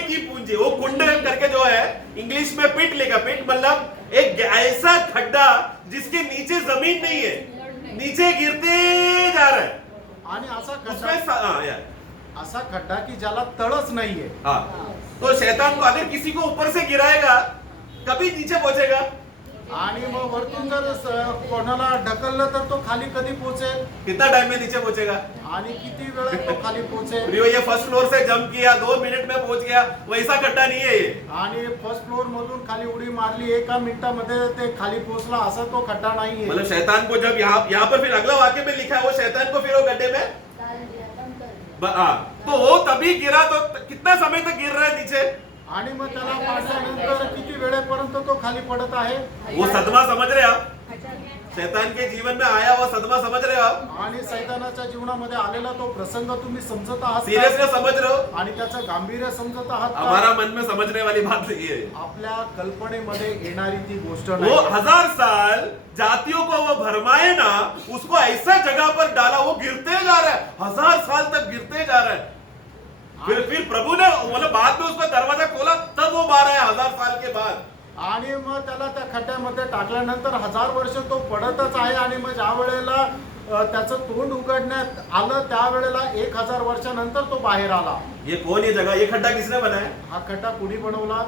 की पूंजी, वो कुंड करके जो है इंग्लिश में पिट लिखा। पिट मतलब एक ऐसा खड्डा जिसके नीचे जमीन नहीं है, नीचे गिरते जा रहा है, आणि असा उसमें खड्डा असा खड्डा की ज्याला तळच नाहीये। हाँ तो शैतान को अगर किसी को ऊपर से गिराएगा कभी नीचे पहुंचेगा, आणि मग वरतून जर कोणाला ढकललं तर तो खाली कधी पोहोचेल कितना टाइम में नीचे पहुंचेगा। आणि किती वेळात तो खाली पोहोचेल। प्रियो ये फर्स्ट फ्लोर से जंप किया 2 मिनट में पहुंच गया, वैसा खड्डा नहीं है ये। आणि फर्स्ट फ्लोर मधून खाली उडी मारली 1 मिनिटामध्ये ते खाली पोहोचला असा तो खड्डा नाहीये। मतलब शैतान को जब यहाँ पर फिर अगला वाक्य में लिखा है, वो शैतान को फिर वो गड्ढे में डाल दिया, बंद कर दिया। तो वो तभी गिरा, तो कितना समय तक गिर रहा है नीचे, आणि मग त्याला पाडल्यानंतर किती वेळेपर्यंत तो खाली पडत आहे। वो सदमा समझ रहे हो आप, शैतान के जीवन में आया हुआ सदमा समझ रहे हो आप, आणि सैतानाच्या जीवनामध्ये आलेला तो प्रसंग तुम्ही समजत आहात का? सीरियसनेस समझ रहे हो। आणि त्याचं गांभीर्य समजत आहात का? हमारा मन में समझने वाली बात नहीं है, आपल्या कल्पनेमध्ये येणारी ती गोष्ट वो नाही। 1000 साल जातियों को वो भरमाए ना, उसको ऐसा जगह पर डाला, वो गिरते जा रहा है, 1000 साल तक गिरते जा रहा है। फिर प्रभु ने मतलब बाद में उसका दरवाजा खोला, तब वो बाहर आया 1000 साल के बाद। आणि मग त्याला त्या खड्ड्यामध्ये टाकल्यानंतर 1000 वर्ष तो पडतच आहे आणि मग ज्या वेळेला त्याचं तोंड उघडण्यात आलं त्यावेळेला 1000 वर्षानंतर तो बाहेर आला। ये कौन, ये जगह, ये खड्डा किसने बनाया, हा खड्डा कुणी बनवला?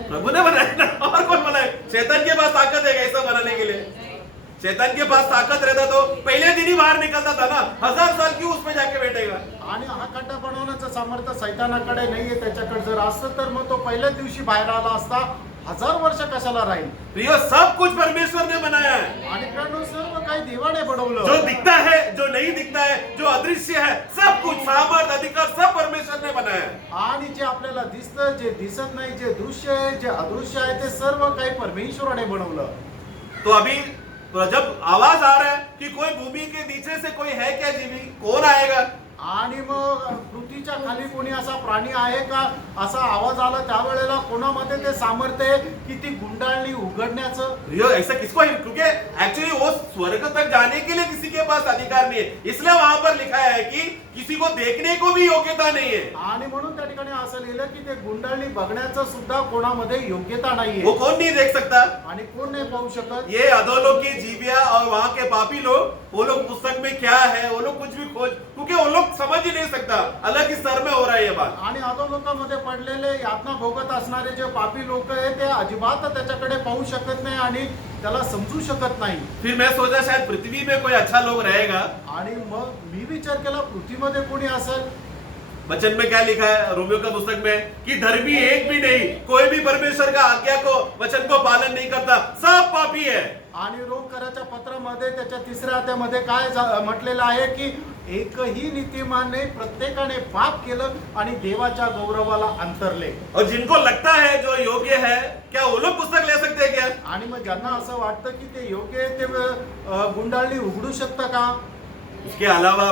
प्रभु ने बनाया ना, और कौन बनाया। शैतान के पास ताकत है ऐसा बनाने के लिए, शैतान के पास ताकत रहता तो पहले दिन ही बाहर निकलता था ना, 1000 साल क्यों उसमें जाके बैठेगा। आणि हा खड्डा बनवण्याचं सामर्थ्य सैतानाकडे नाहीये, त्याच्याकडे जर असतं तर मग तो पहिल्याच दिवशी बाहेर आला असता 1000 वर्ष कशाला राहील? प्रियो, सब कुछ परमेश्वर ने बनाया है। आणि कारण सर्व काही देवाने बनवलं. जो दिखता है, जो नहीं दिखता है, जो अदृश्य है, सब कुछ सामर्थ अधिकार सब परमेश्वर ने बनाया है। आणि जे आपल्याला दिसतं, जे दिसत नाही, जे दृश्य आहे, जे अदृश्य आहे, ते सर्व काही परमेश्वराने बनवलं. तो अभी जब आवाज आ रहा है कि कोई भूमि के नीचे से कोई है क्या जीवी, कौन आएगा? आणि मग पृथ्वीच्या खाली कोणी असा प्राणी आहे का, असा आवाज आला त्यावेळेला कोणामध्ये ते सामर्थ्य आहे की ती गुंडाळणी उघडण्याचं? प्रियो, ऐसा किसको है? क्योंकि एक्चुअली वो स्वर्ग तक जाने के लिए किसी के पास अधिकार नहीं है, इसलिए वहां पर लिखा है कि किसी को देखने को भी योग्यता नहीं है। आणि म्हणून त्या ठिकाणी असं लिहिलं की ते गुंडाळणी बघण्याचं सुद्धा कोणामध्ये योग्यता नाहीये. वो कौन नहीं देख सकता? आणि कोण नाही पाहू शकत? ये अधोलोक की जीविया और वहां के पापी लोग, वो लोग पुस्तक में क्या है वो लोग कुछ भी खोज, क्योंकि वो लोग समझ ही नहीं सकता, अलग ही स्तर में हो रहा है ये बात। आणि अधोलोकामध्ये पडलेले यातना भोगत असणारे जे पापी लोक आहेत ते अजिबात त्याच्याकडे पाहू शकत नाही आणि त्याला समजू शकत नाही. फिर मैं सोचा शायद पृथ्वी में कोई अच्छा लोग रहेगा। आणि मग मी विचार केला पृथ्वीमध्ये कोणी असेल? वचन में क्या लिखा है रोमियो का पुस्तक में कि धर्मी एक भी नहीं, कोई भी परमेश्वर का आज्ञा को वचन को पालन नहीं करता, सब पापी है। आणि रोमकराच्या पत्रामध्ये त्याच्या 3ऱ्या अध्यायामध्ये काय म्हटलेलं आहे की एकही नीतिमान नाही, प्रत्येकाने पाप केलं आणि देवाच्या गौरवाला अंतरले. और जिनको लगता है जो योग्य है, क्या वो लोग पुस्तक ले सकते हैं क्या? आणि मग ज्यांना असं वाटतं की ते योग्य आहे ते गुंडाळणी उघडू शकतं का? उसके अलावा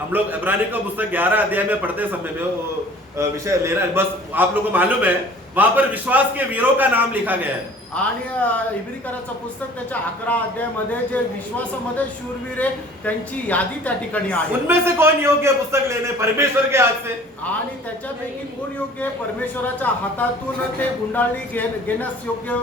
हम लोग इब्रानियों का पुस्तक 11 अध्याय में पढ़ते समय में वो विषय ले रहा है, बस आप लोगों को मालूम है वहां पर विश्वास के वीरों का नाम लिखा गया है। आणि इब्रिकराचं पुस्तक त्याच्या 11 अध्यायामध्ये जे विश्वासामध्ये शूरवीर आहे त्यांची यादी त्या ठिकाणी आहे. उनमें से कौन योग्य है पुस्तक लेने परमेश्वर के हाथ से? आणि त्याच्यापैकी कोण योग्य आहे परमेश्वराच्या हातातून ते गुंडाळणी घेण्यास योग्य?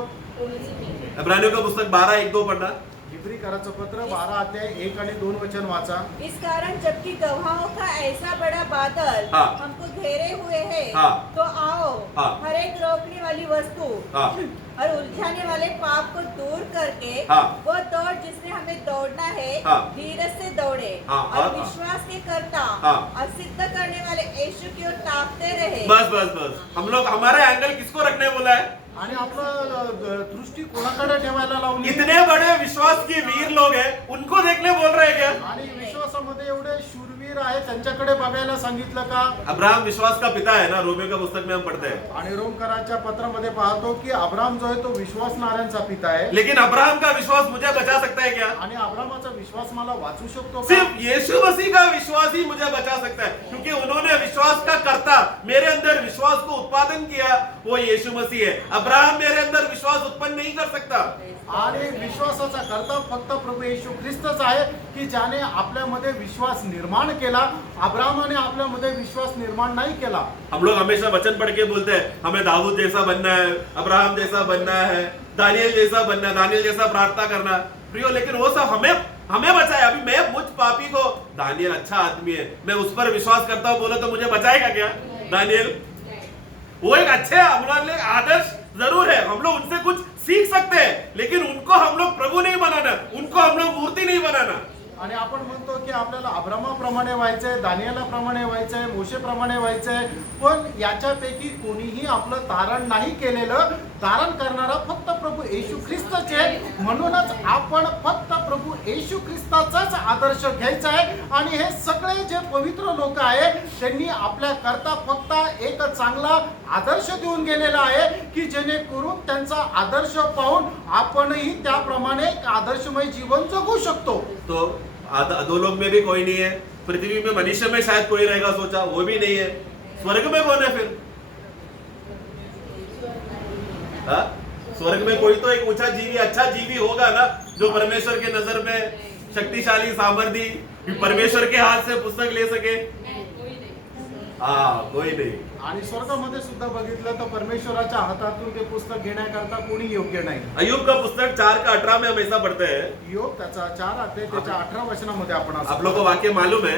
इब्रानियों का पुस्तक 12:1-2 पढ़ना। इब्रिकराचं पत्र 12 अध्याय 1 आणि 2 वचन वाचा. इस कारण जबकि गवाहों का ऐसा बड़ा बादल हाँ। हमको घेरे हुए है, हाँ। तो आओ हाँ। हर एक रोकने वाली वस्तु हाँ। और उलझाने वाले पाप को दूर करके हाँ। वो दौड़ जिसमें हमें दौड़ना है, हाँ। धीरज से दौड़े हाँ, और हाँ, विश्वास के करता हाँ। और सिद्ध करने वाले यीशु की ओर ताकते रहे। बस बस बस, हम लोग हमारा एंगल किसको रखने बोला है? आणि आपलं दृष्टी कोणाकडे ठेवायला लावली? इतने बड़े विश्वास के वीर लोग हैं, उनको देखने बोल रहे हैं क्या? आणि विश्वासामध्ये एवढे शूरवीर आहे त्यांच्याकडे बघायला सांगितलं का? अब्राहम विश्वास का पिता है ना, रोमियो का पुस्तक में हम पढ़ते हैं। आणि रोमकराच्या पत्रामध्ये पाहतो की अब्राम जो आहे तो विश्वासणाऱ्यांचा पिता आहे. लेकिन अब्राहम का विश्वास मुझे बचा सकता है क्या? आणि अब्रामाचा विश्वास मला वाचू शकतो का? सिर्फ यीशु मसीह का विश्वास ही मुझे बचा सकता है, क्योंकि उन्होंने विश्वास का कर्ता मेरे अंदर विश्वास को उत्पादन किया, वो यीशु मसीह है। अब्राहम मेरे अंदर विश्वास उत्पन्न नहीं कर सकता। आणि विश्वासाचा कर्ता फक्त प्रभू येशू ख्रिस्तच आहे की ज्याने आपल्यामध्ये विश्वास निर्माण केला. अब्रामाने आपल्यामध्ये विश्वास निर्माण नाही केला. हम लोग हमेशा वचन पढ़ के बोलते हैं हमें दाऊद जैसा बनना है, अब्राहम जैसा बनना है, दानियल जैसा बनना है, दानियल जैसा प्रार्थना करना। प्रियो, लेकिन वो सब हमें बचाए। अभी मैं मुझ पापी को, दानियल अच्छा आदमी है, मैं उस पर विश्वास करता हूँ बोला तो मुझे बचाएगा क्या दानियल? वो एक अच्छे हम लोग आदर्श जरूर है, हम लोग उनसे कुछ सीख सकते हैं, लेकिन उनको हम लोग प्रभु नहीं बनाना, उनको हम लोग मूर्ति नहीं बनाना। आणि आपण म्हणतो की आपल्याला अब्रामाप्रमाणे व्हायचंय, दानियालाप्रमाणे व्हायचंय, मोशेप्रमाणे व्हायचंय, पण याच्यापैकी कोणीही आपलं तारण नाही केलेलं. तारण करणारा फक्त प्रभू येशू ख्रिस्तच आहे. म्हणूनच आपण फक्त प्रभू येशू ख्रिस्ताचाच आदर्श घ्यायचा आहे. आणि हे सगळे जे पवित्र लोक आहेत त्यांनी आपल्या करता फक्त एक चांगला आदर्श देऊन गेलेला आहे की जेणेकरून त्यांचा आदर्श पाहून आपणही त्याप्रमाणे एक आदर्शमय जीवन जगू शकतो. तो अधोलोक में भी कोई नहीं है, पृथ्वी में मनुष्य में शायद कोई रहेगा, सोचा वो भी नहीं है, स्वर्ग में कौन है फिर? हाँ? स्वर्ग में कोई तो एक ऊंचा जीवी, अच्छा जीवी होगा ना, जो परमेश्वर के नजर में शक्तिशाली, सामर्थी, परमेश्वर के हाथ से पुस्तक ले सके। हाँ, कोई नहीं। आणि स्वर्गामध्ये सुद्धा बघितलं तर परमेश्वराच्या हातातून ते पुस्तक घेण्याकरता कोणी योग्य नाही. अय्यूब का पुस्तक 4:18 में हम ऐसा पढ़ते हैं। योग त्याचा 4 अध्याय त्याच्या 18 वचनामध्ये आपण असं आप लोगों को वाक्य मालूम है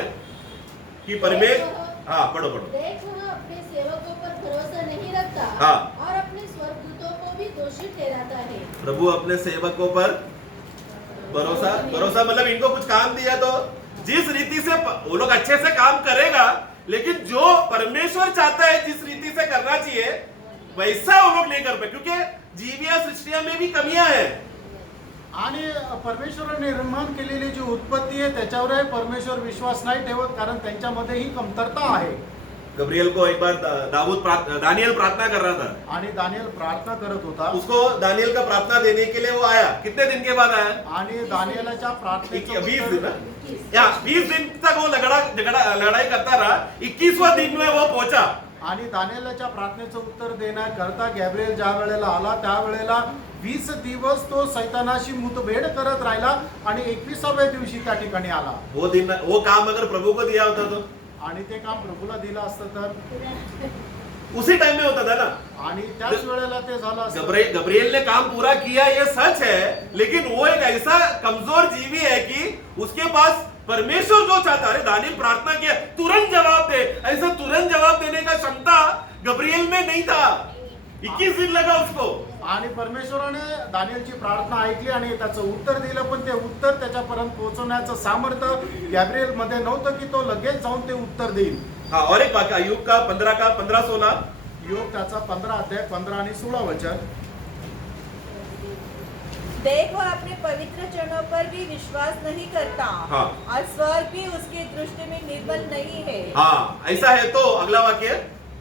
कि परमेश्वर, हाँ पढ़ो पढ़ो। देख वह अपने सेवकों पर भरोसा नहीं रखता हाँ। और अपने स्वर्गदूतों को भी दोषी ठहराता है। प्रभु अपने सेवकों पर भरोसा मतलब इनको कुछ काम दिया तो जिस रीति से वो लोग अच्छे से काम करेगा, लेकिन जो परमेश्वर चाहता है जिस रीति से करना चाहिए वैसा वो लोग नहीं कर पाए, क्योंकि जीविया सृष्टिया में भी कमियां हैं। आणि परमेश्वराने निर्माण केलेली जी उत्पत्ती आहे त्याच्यावरही परमेश्वर विश्वास नाही ठेवत, कारण त्यांच्यामध्येही कमतरता आहे. गब्रियल को एक बार दानियल प्रार्थना कर रहा था, आणि दानियल प्रार्थना करत होता, उसको दानियल का प्रार्थना देने के लिए वो आया। कितने दिन के बाद आया? आणि दानियलाच्या 20 दिन ना? प्रार्थनेचं या 20 दिन तक वो लड़ाई करता रहा। 21वां दिन में वो पहुंचा। आणि दानियलाच्या प्रार्थनेचं उत्तर देण्याकरता गॅब्रिएल ज्या वेळेला आला त्यावेळेला 20 दिवस तो सैतानाशी मुठभेड करत राहिला आणि 21व्या दिवशी त्या ठिकाणी आला. वो काम अगर प्रभु को दिया होता तो आणि ते काम प्रभूला दिलं असतं तर उसी टाइम में होता था ना। आणि त्याच वेळेला ते झालं असतं. गब्रिएल ने काम पूरा किया, ये सच है, लेकिन वो एक ऐसा कमजोर जीवी है कि उसके पास परमेश्वर जो चाहता है, दानियल प्रार्थना किया तुरंत जवाब दे, ऐसा तुरंत जवाब देने का क्षमता गब्रिएल में नहीं था। 21 दिन लगा उसको। आणि परमेश्वराने दानियलची प्रार्थना ऐकली आणि त्याचं उत्तर दिलं, पण ते उत्तर त्याच्यापर्यंत पोहोचवण्याचं सामर्थ्य गॅब्रिएल मध्ये नव्हतं की तो लगेच जाऊन ते उत्तर देईल. हाँ, और एक वाक्य अय्यूब का 15:16 योग त्याचा 15 अध्याय 15 आणि 16 वचन. देखो अपने पवित्र चरणों पर भी विश्वास नहीं करता, हाँ। और स्वर्ग भी उसकी दृष्टि में निर्मल नहीं है। हाँ, ऐसा है तो अगला वाक्य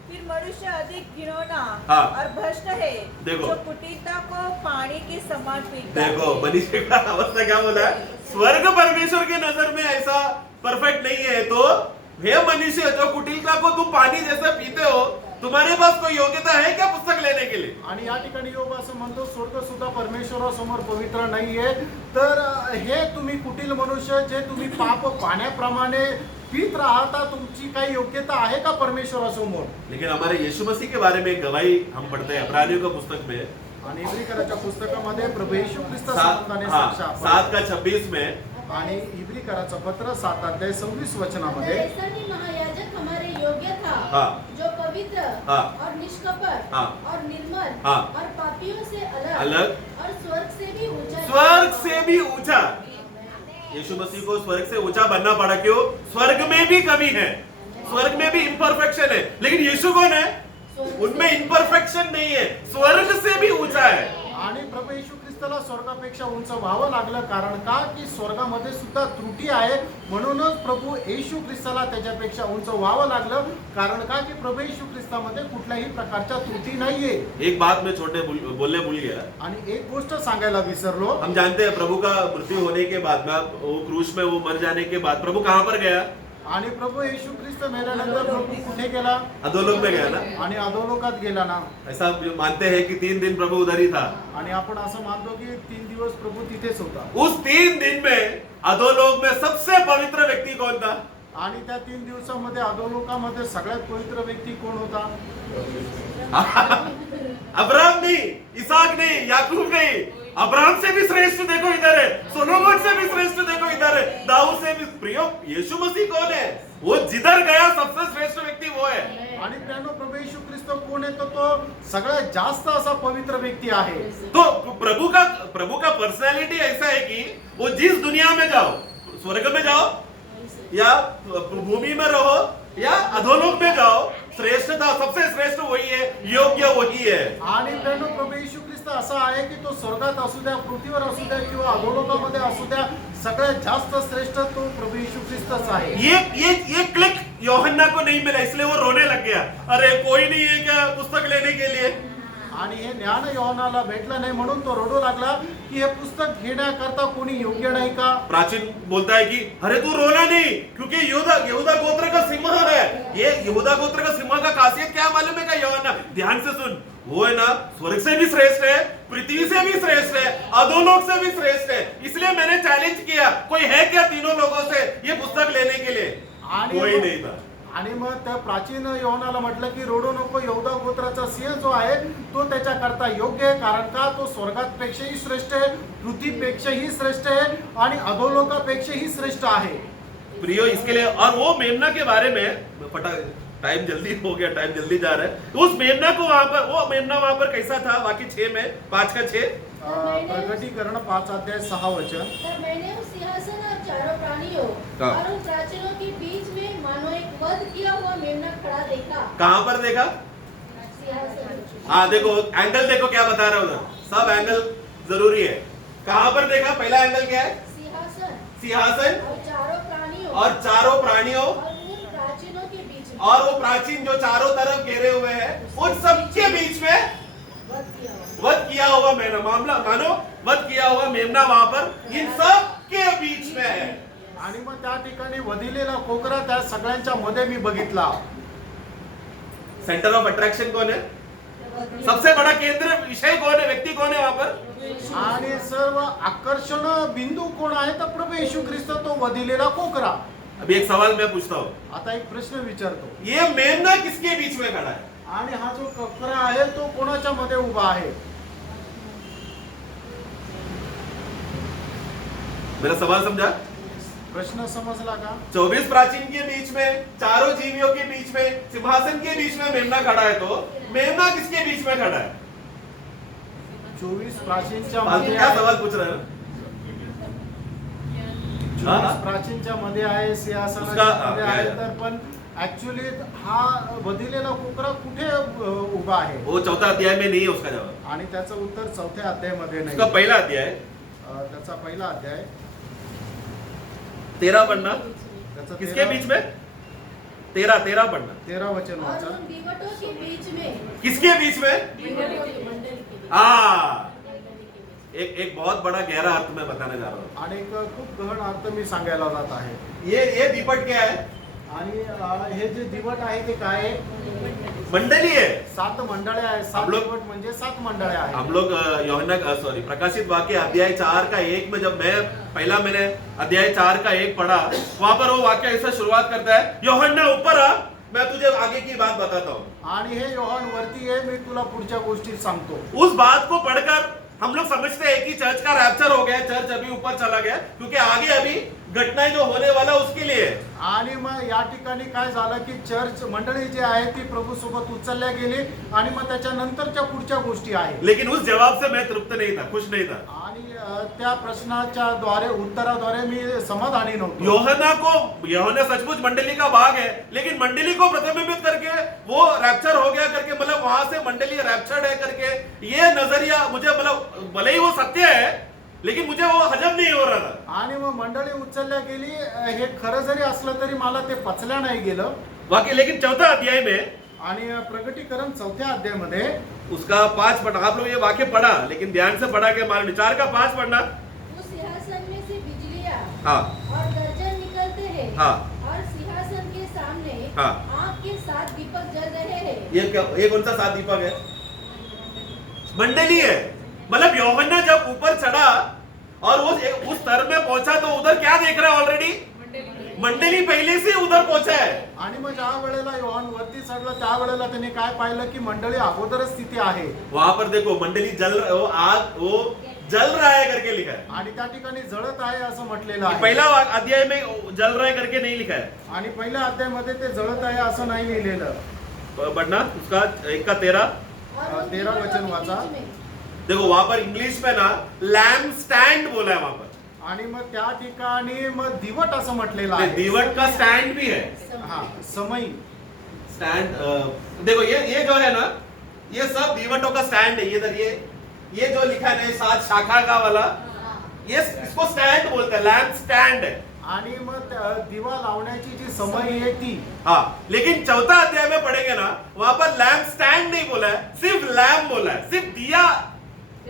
फिर मनुष्य अधिक घिनौना हाँ। और भ्रष्ट है, देखो। जो कुटिलता को पानी के समान पीता देखो है। मनुष्य का अवस्था क्या बोला है? स्वर्ग परमेश्वर के नजर में ऐसा परफेक्ट नहीं है, तो हे मनुष्य जो कुटिलता को तुम पानी जैसा पीते हो, तुम्हारे पास कोई योग्यता है क्या पुस्तक लेने के लिए? आणि या ठिकाणी योग असं म्हणतो स्वर्ग सुद्धा परमेश्वरासमोर पवित्र नाहीये, तर हे तुम्ही कुटील मनुष्य जे तुम्ही पाप पाण्याप्रमाणे पीत राहता, तुमची काही योग्यता आहे का परमेश्वरासमोर? लेकिन हमारे यीशु मसीह के बारे में एक गवाही हम पढ़ते हैं अब्रानियों का पुस्तक में आणि इब्रिकराच्या पुस्तकामध्ये प्रभू येशू ख्रिस्त संबंधाने साक्ष 7:26 में आणि इब्रिकराचं पत्र 7 अध्याय 26 वचनामध्ये ऐसा ही महायाजक हमारे योग्य था, हाँ। जो पवित्र हाँ। और निष्कपट हाँ। और निर्मल हाँ। और पापियों से अलग अलग और स्वर्ग से भी ऊंचा स्वर्ग से भी ऊंचा। यीशु मसीह को स्वर्ग से ऊंचा बनना पड़ा, क्यों? स्वर्ग में भी कमी है, स्वर्ग में भी इम्परफेक्शन है, लेकिन यीशु कौन है? उनमें इम्परफेक्शन नहीं है, स्वर्ग से भी ऊंचा है। आणि प्रभू येशू ख्रिस्ताला स्वर्गापेक्षा उंच व्हावं लागलं, कारण का की स्वर्गामध्ये सुद्धा त्रुटी आहे, म्हणूनच प्रभू येशू ख्रिस्ताला त्याच्यापेक्षा उंच व्हावं लागलं, कारण का की प्रभू येशू ख्रिस्तामध्ये कुठल्याही प्रकारच्या त्रुटी नाहीये. एक बात मैं बोलने भूल गया। आणि एक गोष्ट सांगायला विसरलो. हम जानते हैं प्रभु का मृत्यु होने के बाद में, वो क्रूस में वो मर जाने के बाद प्रभु कहाँ पर गया? आणि प्रभू येशू ख्रिस्त मेल्यानंतर प्रभू कुठे गेला? अधोलोक में गया ना। आणि अधोलोकात गेला ना. ऐसा मानते हैं कि 3 दिन प्रभु उधर ही था। आणि आपण असं मानतो की 3 दिवस प्रभु तिथेच होता. उस 3 दिन में अधोलोक में सबसे पवित्र व्यक्ति कौन था? आणि त्या 3 दिवसामध्ये अधोलोकामध्ये सगळ्यात पवित्र व्यक्ती कोण होता? अब्राहम नहीं, इसहाक नहीं, याकूब नहीं। अब्राहम से भी श्रेष्ठ देखो इधर है, सोलोमन से भी श्रेष्ठ देखो इधर है, दाऊद से भी। प्रियो, यीशु मसीह कौन है? वो जिधर गया सबसे श्रेष्ठ व्यक्ति वो है। आणि प्रियानो, प्रभू येशू ख्रिस्त कोण आहे? तो सगळ्यात जास्त असा पवित्र व्यक्ती आहे. तो प्रभु का पर्सनालिटी ऐसा है कि वो जिस दुनिया में जाओ, स्वर्ग में जाओ या भूमि में रहो या अधोलोक में जाओ, श्रेष्ठता सबसे श्रेष्ठ वही है, योग्य वही है। आणि प्रियानो, प्रभू येशू ख्रिस्त असा आहे की तो स्वर्गात असू द्या, पृथ्वीवर असू द्या किंवा अधोलोकामध्ये असू द्या, सगळ्यात जास्त श्रेष्ठ तो प्रभू येशू ख्रिस्तच आहे. ये क्लिक योहन्ना को नहीं मिला, इसलिए वो रोने लग गया। अरे कोई नहीं है क्या पुस्तक लेने के लिए? आणि हे ज्ञान योहानाला भेटलं नाही, म्हणून तो रडू लागला की हे पुस्तक घेण्याकरता कोणी योग्य नाही का? प्राचीन बोलता है कि अरे तू रोना नहीं, क्योंकि यहूदा गोत्र का सिंह है। ये यहूदा गोत्र का सिंह का खासियत क्या मालूम है क्या योहन्ना? ध्यान से सुन, वो है ना स्वर्ग से भी श्रेष्ठ है, पृथ्वी से भी श्रेष्ठ है, अधोलोक से भी श्रेष्ठ है। इसलिए मैंने चैलेंज किया, कोई है क्या तीनों लोगों से ये पुस्तक लेने के लिए? कोई नहीं था। आणि मग त्या प्राचीन योहानाला म्हटलं की रडू नको, यहूदा गोत्राचा सिंह जो आहे तो त्याच्याकरता योग्य आहे, कारण का तो स्वर्गात पेक्षाही श्रेष्ठ आहे, पृथ्वीपेक्षाही श्रेष्ठ आहे आणि अधोलोकापेक्षाही श्रेष्ठ आहे. प्रियो, इसके लिए और वो मेमना के बारे में टाइम जल्दी हो गया, टाइम जल्दी जा रहा है। उस मेमना को वो मेमना वहां पर कैसा था? बाकी 6 में 5 का 6 प्रकटीकरण 5 अध्याय 6 वचन. तब मैंने उस सिंहासन और चारों प्राणियों हाँ। और उन प्राचीनों के बीच में मानो एक वध किया हुआ मेमना खड़ा देखा। कहां पर देखा? सिंहासन हाँ देखो एंगल देखो क्या बता रहा हूं उधर, सब एंगल जरूरी है। कहां पर देखा? पहला एंगल क्या है? सिंहासन सिंहासन और चारों प्राणियों और चारों प्राणियों और उन प्राचीनों के बीच में और वो प्राचीन जो चारों तरफ घेरे हुए हैं उन सबके बीच में वध किया हुआ। वध किया हुआ मेमना, मामला मानो वध किया हुआ मेमना वहां पर इन सब के बीच में है। आणि मग त्या ठिकाणी वधिलेला कोकरा त्या सगळ्यांच्या मध्ये मी बघितला। सेंटर ऑफ अट्रैक्शन कौन है? सबसे बड़ा केंद्र विषय कौन है? व्यक्ति कौन है वहां पर? आणि सर्व आकर्षण बिंदू कोण आहे? तर प्रभू येशू ख्रिस्त, तो वधिलेला कोकरा। अभी एक सवाल मैं पूछता हूं, आता एक प्रश्न विचारतो, ये मेमना किसके बीच में खड़ा है? आणि हा जो कोकरा आहे तो कोणाच्या मध्ये उभा आहे? मेरा सवाल समझा? प्रश्न समजला का? 24 प्राचीन के बीच में, चारों जीवियों के बीच में, सिंहासन के बीच में मेमना खड़ा है, तो मेमना किसके बीच में खड़ा है? 24 प्राचीनच्या फालतू मध्ये क्या आहे, सवाल पूछ रहे हैं? 24 प्राचीनच्या मध्ये आहे, सिंहासनाच्या उसका- मध्ये हा, आहे, या. तर पण ऍक्च्युली हा वधिलेला कोकरा कुठे उभा आहे? वो चौथा अध्याय में नहीं है उसका जवाब। आणि त्याचं उत्तर चौथ्या अध्यायामध्ये उसका नाही। पहला अध्याय त्याचा पहिला अध्याय 13 पढ़ना, त्याचं किसके बीच में? 13 पढ़ना, 13 वचन और वाचा। उन दीवटों के बीच में किसके बीच में? मंडली के बीच हाँ, एक बहुत बड़ा गहरा अर्थ मैं बताने जा रहा हूँ। आणि एक खूप गहन अर्थ मी सांगायला जात आहे। ये दीपट क्या है? आणि हे जे दिवट आहे ते काय आहे? मंडली है। 7 मंडळे आहेत। 7 हम लोग- दिवट म्हणजे 7 मंडळे आहेत। हम लोग प्रकाशित वाक्य अध्याय 4 का 1 में जब मैंने अध्याय 4 का 1 पढ़ा, वहां पर वो वाक्य ऐसा शुरुआत करता है, यूहन्ना ऊपर आ, मैं तुझे आगे की बात बताता हूँ। आणि हे योहान वरती आहे, मी तुला पुढच्या गोष्टी सांगतो। उस बात को पढ़कर हम लोग समझते हैं कि चर्च का रैप्चर हो गया, चर्च अभी ऊपर चला गया, क्योंकि आगे अभी घटनाएं जो होने वाला उसके लिए है। आणि मग या ठिकाणी काय झालं की चर्च मंडळी जी आहे ती प्रभू सोबत उचलल्या गेली आणि मग त्याच्या नंतरच्या पुढच्या गोष्टी आहेत। लेकिन उस जवाब से मैं तृप्त नहीं था, खुश नहीं था। आणि त्या प्रश्नाच्या द्वारे उत्तराद्वारे मी समाधानी नव्हतो। यूहन्ना सचमुच मंडली का भाग है, लेकिन मंडली को प्रतिबिंबित करके वो रैप्चर हो गया करके, मतलब वहां से मंडली रैप्चर्ड है करके, ये नजरिया मुझे मतलब भले ही वो सत्य है लेकिन मुझे वो हजम नहीं हो रहा था। आणि मग मंडळी उचलल्या गेली, हे खरं जरी असलं तरी मला ते पचल्या नाही गेलं। वाक्य लेकिन चौथा अध्याय में आणि प्रकटीकरण 4थ्या अध्यायामध्ये उसका 5 पढ़ा। आप लोग ये वाक्य पढ़ा, लेकिन ध्यान से पढ़ा के मान 4 का 5 पढ़ना। उस सिंहासन में से बिजलियां हाँ और गर्जन निकलते हैं हाँ और सिंहासन के सामने हाँ। आग के 7 दीपक जल रहे हैं। ये कौन सा 7 दीपक है? मंडली है। मतलब यूहन्ना जब ऊपर चढ़ा और उस स्तर में पहुंचा तो उधर क्या देख रहा है? ऑलरेडी मंडली पहले से उधर पहुंचा है। आणि मग ज्या वेळेला योहान वरती चढला त्या वेळेला त्याने काय पाहिलं की मंडळी अगोदरच तिथे आहे। वहां पर देखो मंडली वो जल रहा है करके लिखा है। आणि त्या ठिकाणी जळत आहे असं म्हटलेलं आहे। पहला अध्याय में जल रहा है करके नहीं लिखा है। आणि पहिल्या अध्यायामध्ये ते जळत आहे असं नाही लिहिलेलं। पढ़ना उसका 1 का 13। और उन 13 दीवटों वचन के वाचा। बीच में देखो वहां पर इंग्लिश में ना लैम्प स्टैंड बोला है वहां पर। आणि मग त्या ठिकाणी मग दिवट असं म्हटलेलं आहे। दीवट का स्टैंड भी है। हा, समई स्टैंड देखो ये जो है ना, ये सब दीवटों का स्टैंड है। इधर ये जो लिखा है ना 7 शाखा का वाला, ये इसको स्टैंड बोलते हैं, लैम्प स्टैंड है। आणि मग दिवा लावण्याची जी समई आहे ती। हाँ, लेकिन चौथा अध्याय में पढ़ेंगे ना, वहां पर लैम्प स्टैंड नहीं बोला है, सिर्फ लैम्प बोला है, सिर्फ दिया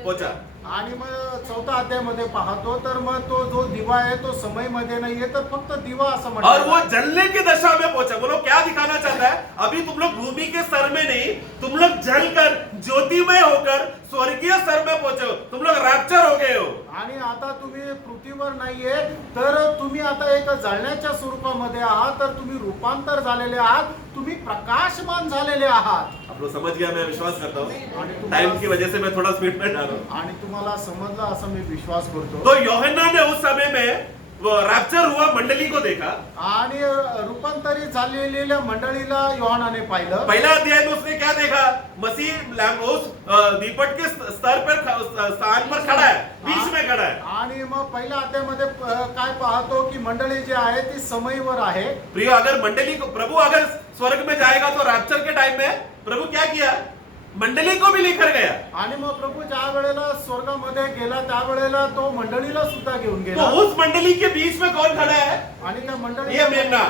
पोचा। आणि मग 4थ्या अध्यायामध्ये पाहतो तर मग तो जो दिवा आहे तो समईमध्ये नाहीये तर फक्त दिवा असं और म्हटलं वो जलने की दशा में पहुंचा। बोलो क्या दिखाना चाहता है? अभी तुम लोग भूमि के स्तर में नहीं, तुम लोग जलकर ज्योतिमय होकर स्वर्गीय स्तर में पहुंचे हो, तुम लोग रैप्चर हो गए हो। आणि आता तुम्ही पृथ्वीवर नाहीये तर तुम्ही आता एक जळण्याच्या स्वरूपामध्ये आहात, तर तुम्ही रूपांतर झालेले आहात, तुम्ही प्रकाशमान झालेले आहात। आप लोग समझ गया, मैं विश्वास करता हूँ। आणि टाइम की वजह से मैं थोड़ा स्पीड में जा रहा हूँ। आणि तुम्हाला समजलं असं मी विश्वास करतो। तो यूहन्ना ने उस समय में वो रैप्चर हुआ मंडली को देखा। आणि रूपांतरित झालेल्या मंडळीला योहानाने पाहिलं। पहला अध्याय में उसने क्या देखा? मसीह उस दीपट के स्तर पर स्थान पर खड़ा है, बीच में खड़ा है। आणि मग पहिल्या अध्यायामध्ये काय पाहतो की मंडळी जी आहे ती समईवर आहे। प्रिय, अगर मंडली को प्रभु अगर स्वर्ग में जाएगा तो रैप्चर के टाइम में प्रभु क्या किया? मंडली को भी लेकर गया। आणि मग प्रभू ज्या वेळेला स्वर्गामध्ये गेला त्यावेळेला तो मंडळीला सुद्धा घेऊन तो गेला उस मंडली के बीच में कौन खड़ा है? आणि त्या ये मेमना।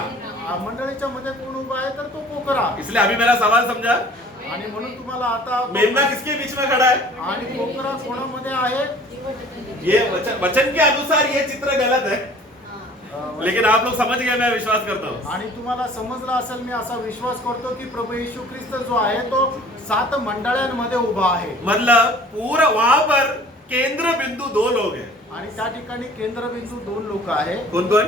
मंडळीच्या मध्ये कोण उभा आहे तर तो पोकरा. इसलिए अभी मेरा सवाल समझा? आणि म्हणून तुम्हाला आता मेमना किसके बीच में खड़ा है? आणि पोकरा कोणामध्ये आहे? ये वचन के अनुसार ये चित्र गलत है, लेकिन आप लोग समझ गए, मैं विश्वास करता हूँ। आणि तुम्हाला समजलं असेल, मी असा विश्वास करतो की प्रभू येशू ख्रिस्त जो आहे तो 7 मंडळांमध्ये उभा आहे. मतलब पूरा वहां पर केंद्र बिंदु 2 लोग हैं। आणि त्या ठिकाणी केंद्रबिंदू 2 लोक आहे. कौन कौन?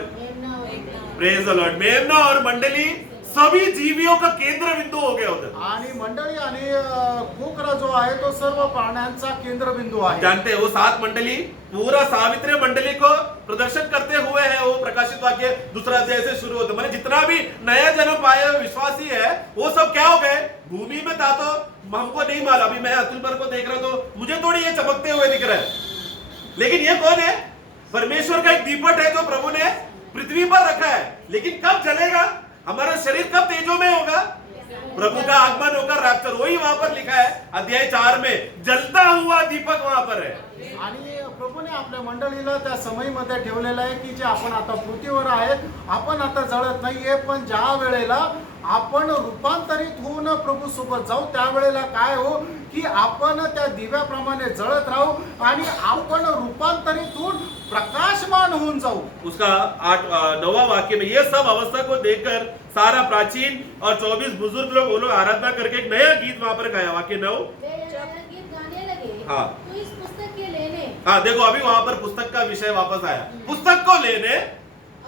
Praise the Lord. मेमना और मंडली सभी जीवियों का केंद्र बिंदु हो गया उधर। आणि मंडळी आणि पोकरा जो आहे तो सर्व प्राण्यांचा केंद्रबिंदू आहे. जानते हैं वो 7 मंडली पूरा सावित्री मंडली को प्रदर्शन करते हुए है। वो प्रकाशित वाक्य दूसरा अध्याय से शुरू होता है। मतलब जितना भी नया जन्म पाए हुए विश्वासी है वो सब क्या हो गए? भूमि में था तो हमको नहीं मालूम। अभी मैं अतुल पर को देख रहा हूं तो मुझे थोड़ी ये चमकते हुए दिख रहा है, लेकिन ये कौन है? परमेश्वर का एक दीपक है जो प्रभु ने पृथ्वी पर रखा है। लेकिन कब जलेगा? हमारा शरीर कब तेजो में होगा? प्रभु का आगमन होकर रैप्चर। वही वहां पर लिखा है अध्याय 4 में, जलता हुआ दीपक वहां पर है। आणि प्रभूने आपल्या मंडळीला त्या समयीमध्ये ठेवलेलं आहे की जे आपण आता पृथ्वीवर आहे, आपण आता जळत नाहीये, पण ज्या वेळेला आपण रूपांतरित होऊन प्रभू सोबत जाऊ त्यावेळेला काय हो की आपण त्या दिव्याप्रमाणे जळत राहू आणि आपण रूपांतरित होऊन प्रकाशमान होऊन जाऊ. उसका 9वां वाक्य में ये सब अवस्था को देखकर सारा प्राचीन और 24 बुजुर्ग लोग वो लोग आराधना करके एक नया गीत वहां पर गाया। वाक्य 9। वे यह गीत गाने लगे, हाँ। तू इस पुस्तक के लेने हाँ देखो, अभी वहां पर पुस्तक का विषय वापस आया। पुस्तक को लेने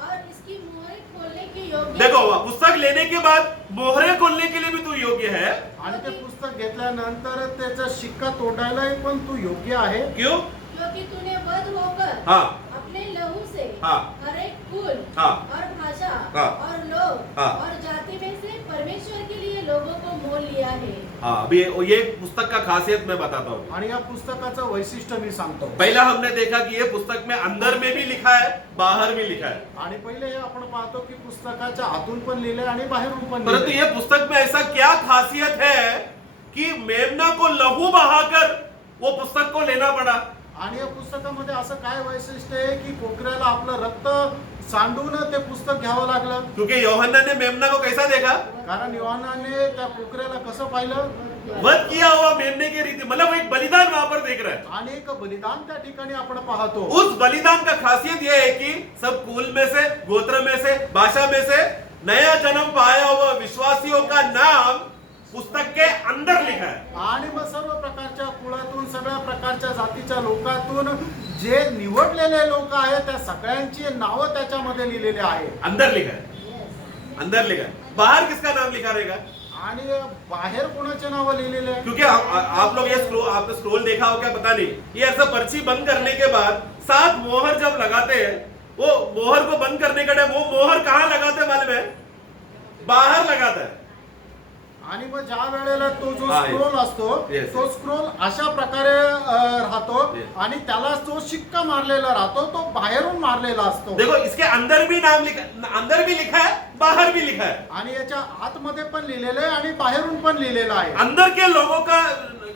और इसकी मोहरें खोलने की योग्य देखो, पुस्तक लेने के बाद मोहरे खोलने के लिए भी तू योग्य है। आणि ते पुस्तक घेतल्यानंतर त्याचा शिक्का तोडायलाही पण तू योग्य आहे. क्यों? क्योंकि तूने वध होकर हाँ अपने लहू से हाँ हर एक कुल हाँ और भाषा हाँ और लोग हाँ और जाति में से परमेश्वर के लिए लोगों को मोल लिया है. हाँ अभी ये पुस्तक का खासियत मैं बताता हूँ। आणि या पुस्तकाचं वैशिष्ट्य मी सांगतो. पहला हमने देखा कि ये पुस्तक में अंदर में भी लिखा है, बाहर भी लिखा है। आणि पहिले हे आपण पाहतो की पुस्तकाच्या आतून पण लिहिले आणि बाहेरून पण परंतु लिहिले. ये पुस्तक में ऐसा क्या खासियत है कि मेमना को लहू बहाकर वो पुस्तक को लेना पड़ा? आणि या पुस्तकामध्ये असं काय वैशिष्ट्य आहे की कोकऱ्याला आपलं रक्त सांडून ते पुस्तक घ्यावं लागलं. क्योंकि यूहन्ना ने मेमना को कैसा देखा? कारण योहानाने त्या कोकऱ्याला कसं पाहिलं? वध किया हुआ मेमने की रीति, मतलब वो एक बलिदान वहां पर देख रहा है। आणि एक बलिदान त्या ठिकाणी आपण पाहतो. उस बलिदान का खासियत यह है कि सब कुल में से, गोत्र में से, भाषा में से नया जन्म पाया हुआ विश्वासियों का नाम पुस्तक के अंदर लिखा है। आणि मग सर्व प्रकारच्या कुळातून, सगळ्या प्रकारच्या जातीच्या लोकातून जे निवडलेले लोक आहेत त्या सगळ्यांची नावं त्याच्यामध्ये लिहिलेली आहे. अंदर लिखा है, अंदर लिखा है। बाहर किसका नाम लिखा रहेगा? आणि बाहेर कोणाचे नावं लिहिलेले आहे? क्योंकि आप लोग ये आपने स्क्रोल देखा हो क्या पता नहीं, ये ऐसा पर्ची बंद करने के बाद 7 मोहर जब लगाते हैं, वो मोहर को बंद करने का टाइम वो मोहर कहाँ लगाते हैं मालूम है? बाहर लगाता है। आणि मग ज्या वेळेला तो जो हा, स्क्रोल असतो yes, तो स्क्रोल अशा प्रकारे राहतो Yes. आणि त्याला जो शिक्का मारलेला राहतो तो बाहेरून मारलेला असतो. देखो इसके अंदर भी नाम लिखा, अंदर भी लिखा है, बाहर भी लिखा है। आणि याच्या आतमध्ये पण लिहिलेलं आहे आणि बाहेरून पण लिहिलेलं आहे. अंदर के लोगों का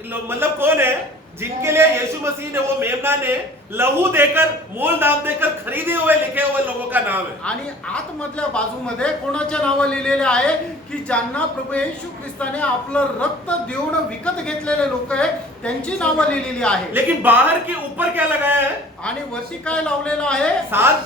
मतलब कौन है? जिनके लिए यीशु मसीह ने, वो मेमना ने लहू देकर, मोल दाम देकर खरीदे हुए लिखे हुए लोगों का नाम है। आणि आतमधल्या बाजूमध्ये कोणाचे नावं लिहिलेले आहे की ज्यांना प्रभू येशू ख्रिस्ताने आपलं रक्त देऊन विकत घेतलेले लोक आहेत त्यांची नावं लिहिलेली आहे. लेकिन बाहर के ऊपर क्या लगाया है? आणि वरती काय लावलेलं आहे? 7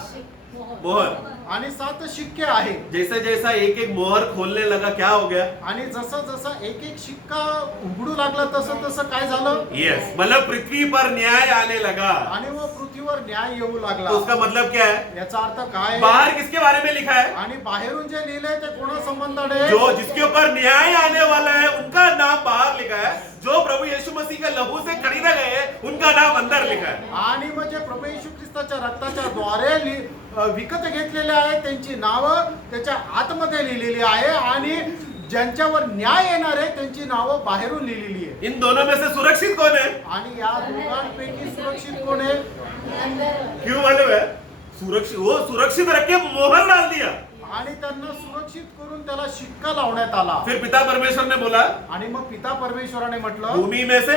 मोहर। आणि 7 शिक्के आहे. जैसे जैसा एक एक मोहर खोलने लगा क्या हो गया? आणि जसं जसं एक एक शिक्का उघडू लागला तसं तसं काय झालं? यस, मतलब पृथ्वी पर न्याय आने लगा। आणि मग पृथ्वीवर न्याय येऊ लागला. तो उसका मतलब क्या है? याचा अर्थ काय? बाहर किसके बारे में लिखा है? आणि बाहेरून जे लिहिलंय ते कोणा संबंधाने? जो जिसके ऊपर न्याय आने वाला है उनका नाम बाहर लिखा है। जो प्रभु यीशु मसीह के लहू से खरीदा गए हैं उनका नाम अंदर लिखा है। आणि मग जे प्रभू येशू ख्रिस्ताच्या रक्ताच्या द्वारे विकत घेतलेले आहेत त्यांची नावं त्याच्या आतमध्ये लिहिलेली आहे आणि ज्यांच्यावर न्याय येणार आहे त्यांची नावं बाहेरून लिहिलेली आहे. इन दोनों में से सुरक्षित कौन है? आणि या दोघांपैकी सुरक्षित कोण आहे? अंदर क्यों मालूम है? सुरक्षित, वो सुरक्षित रख के मोहर डाल दिया। आणि त्यांना सुरक्षित करून त्याला शिक्का लावण्यात आला. फिर पिता परमेश्वर ने बोला, आणि मग पिता परमेश्वराने म्हटलं, भूमि में से,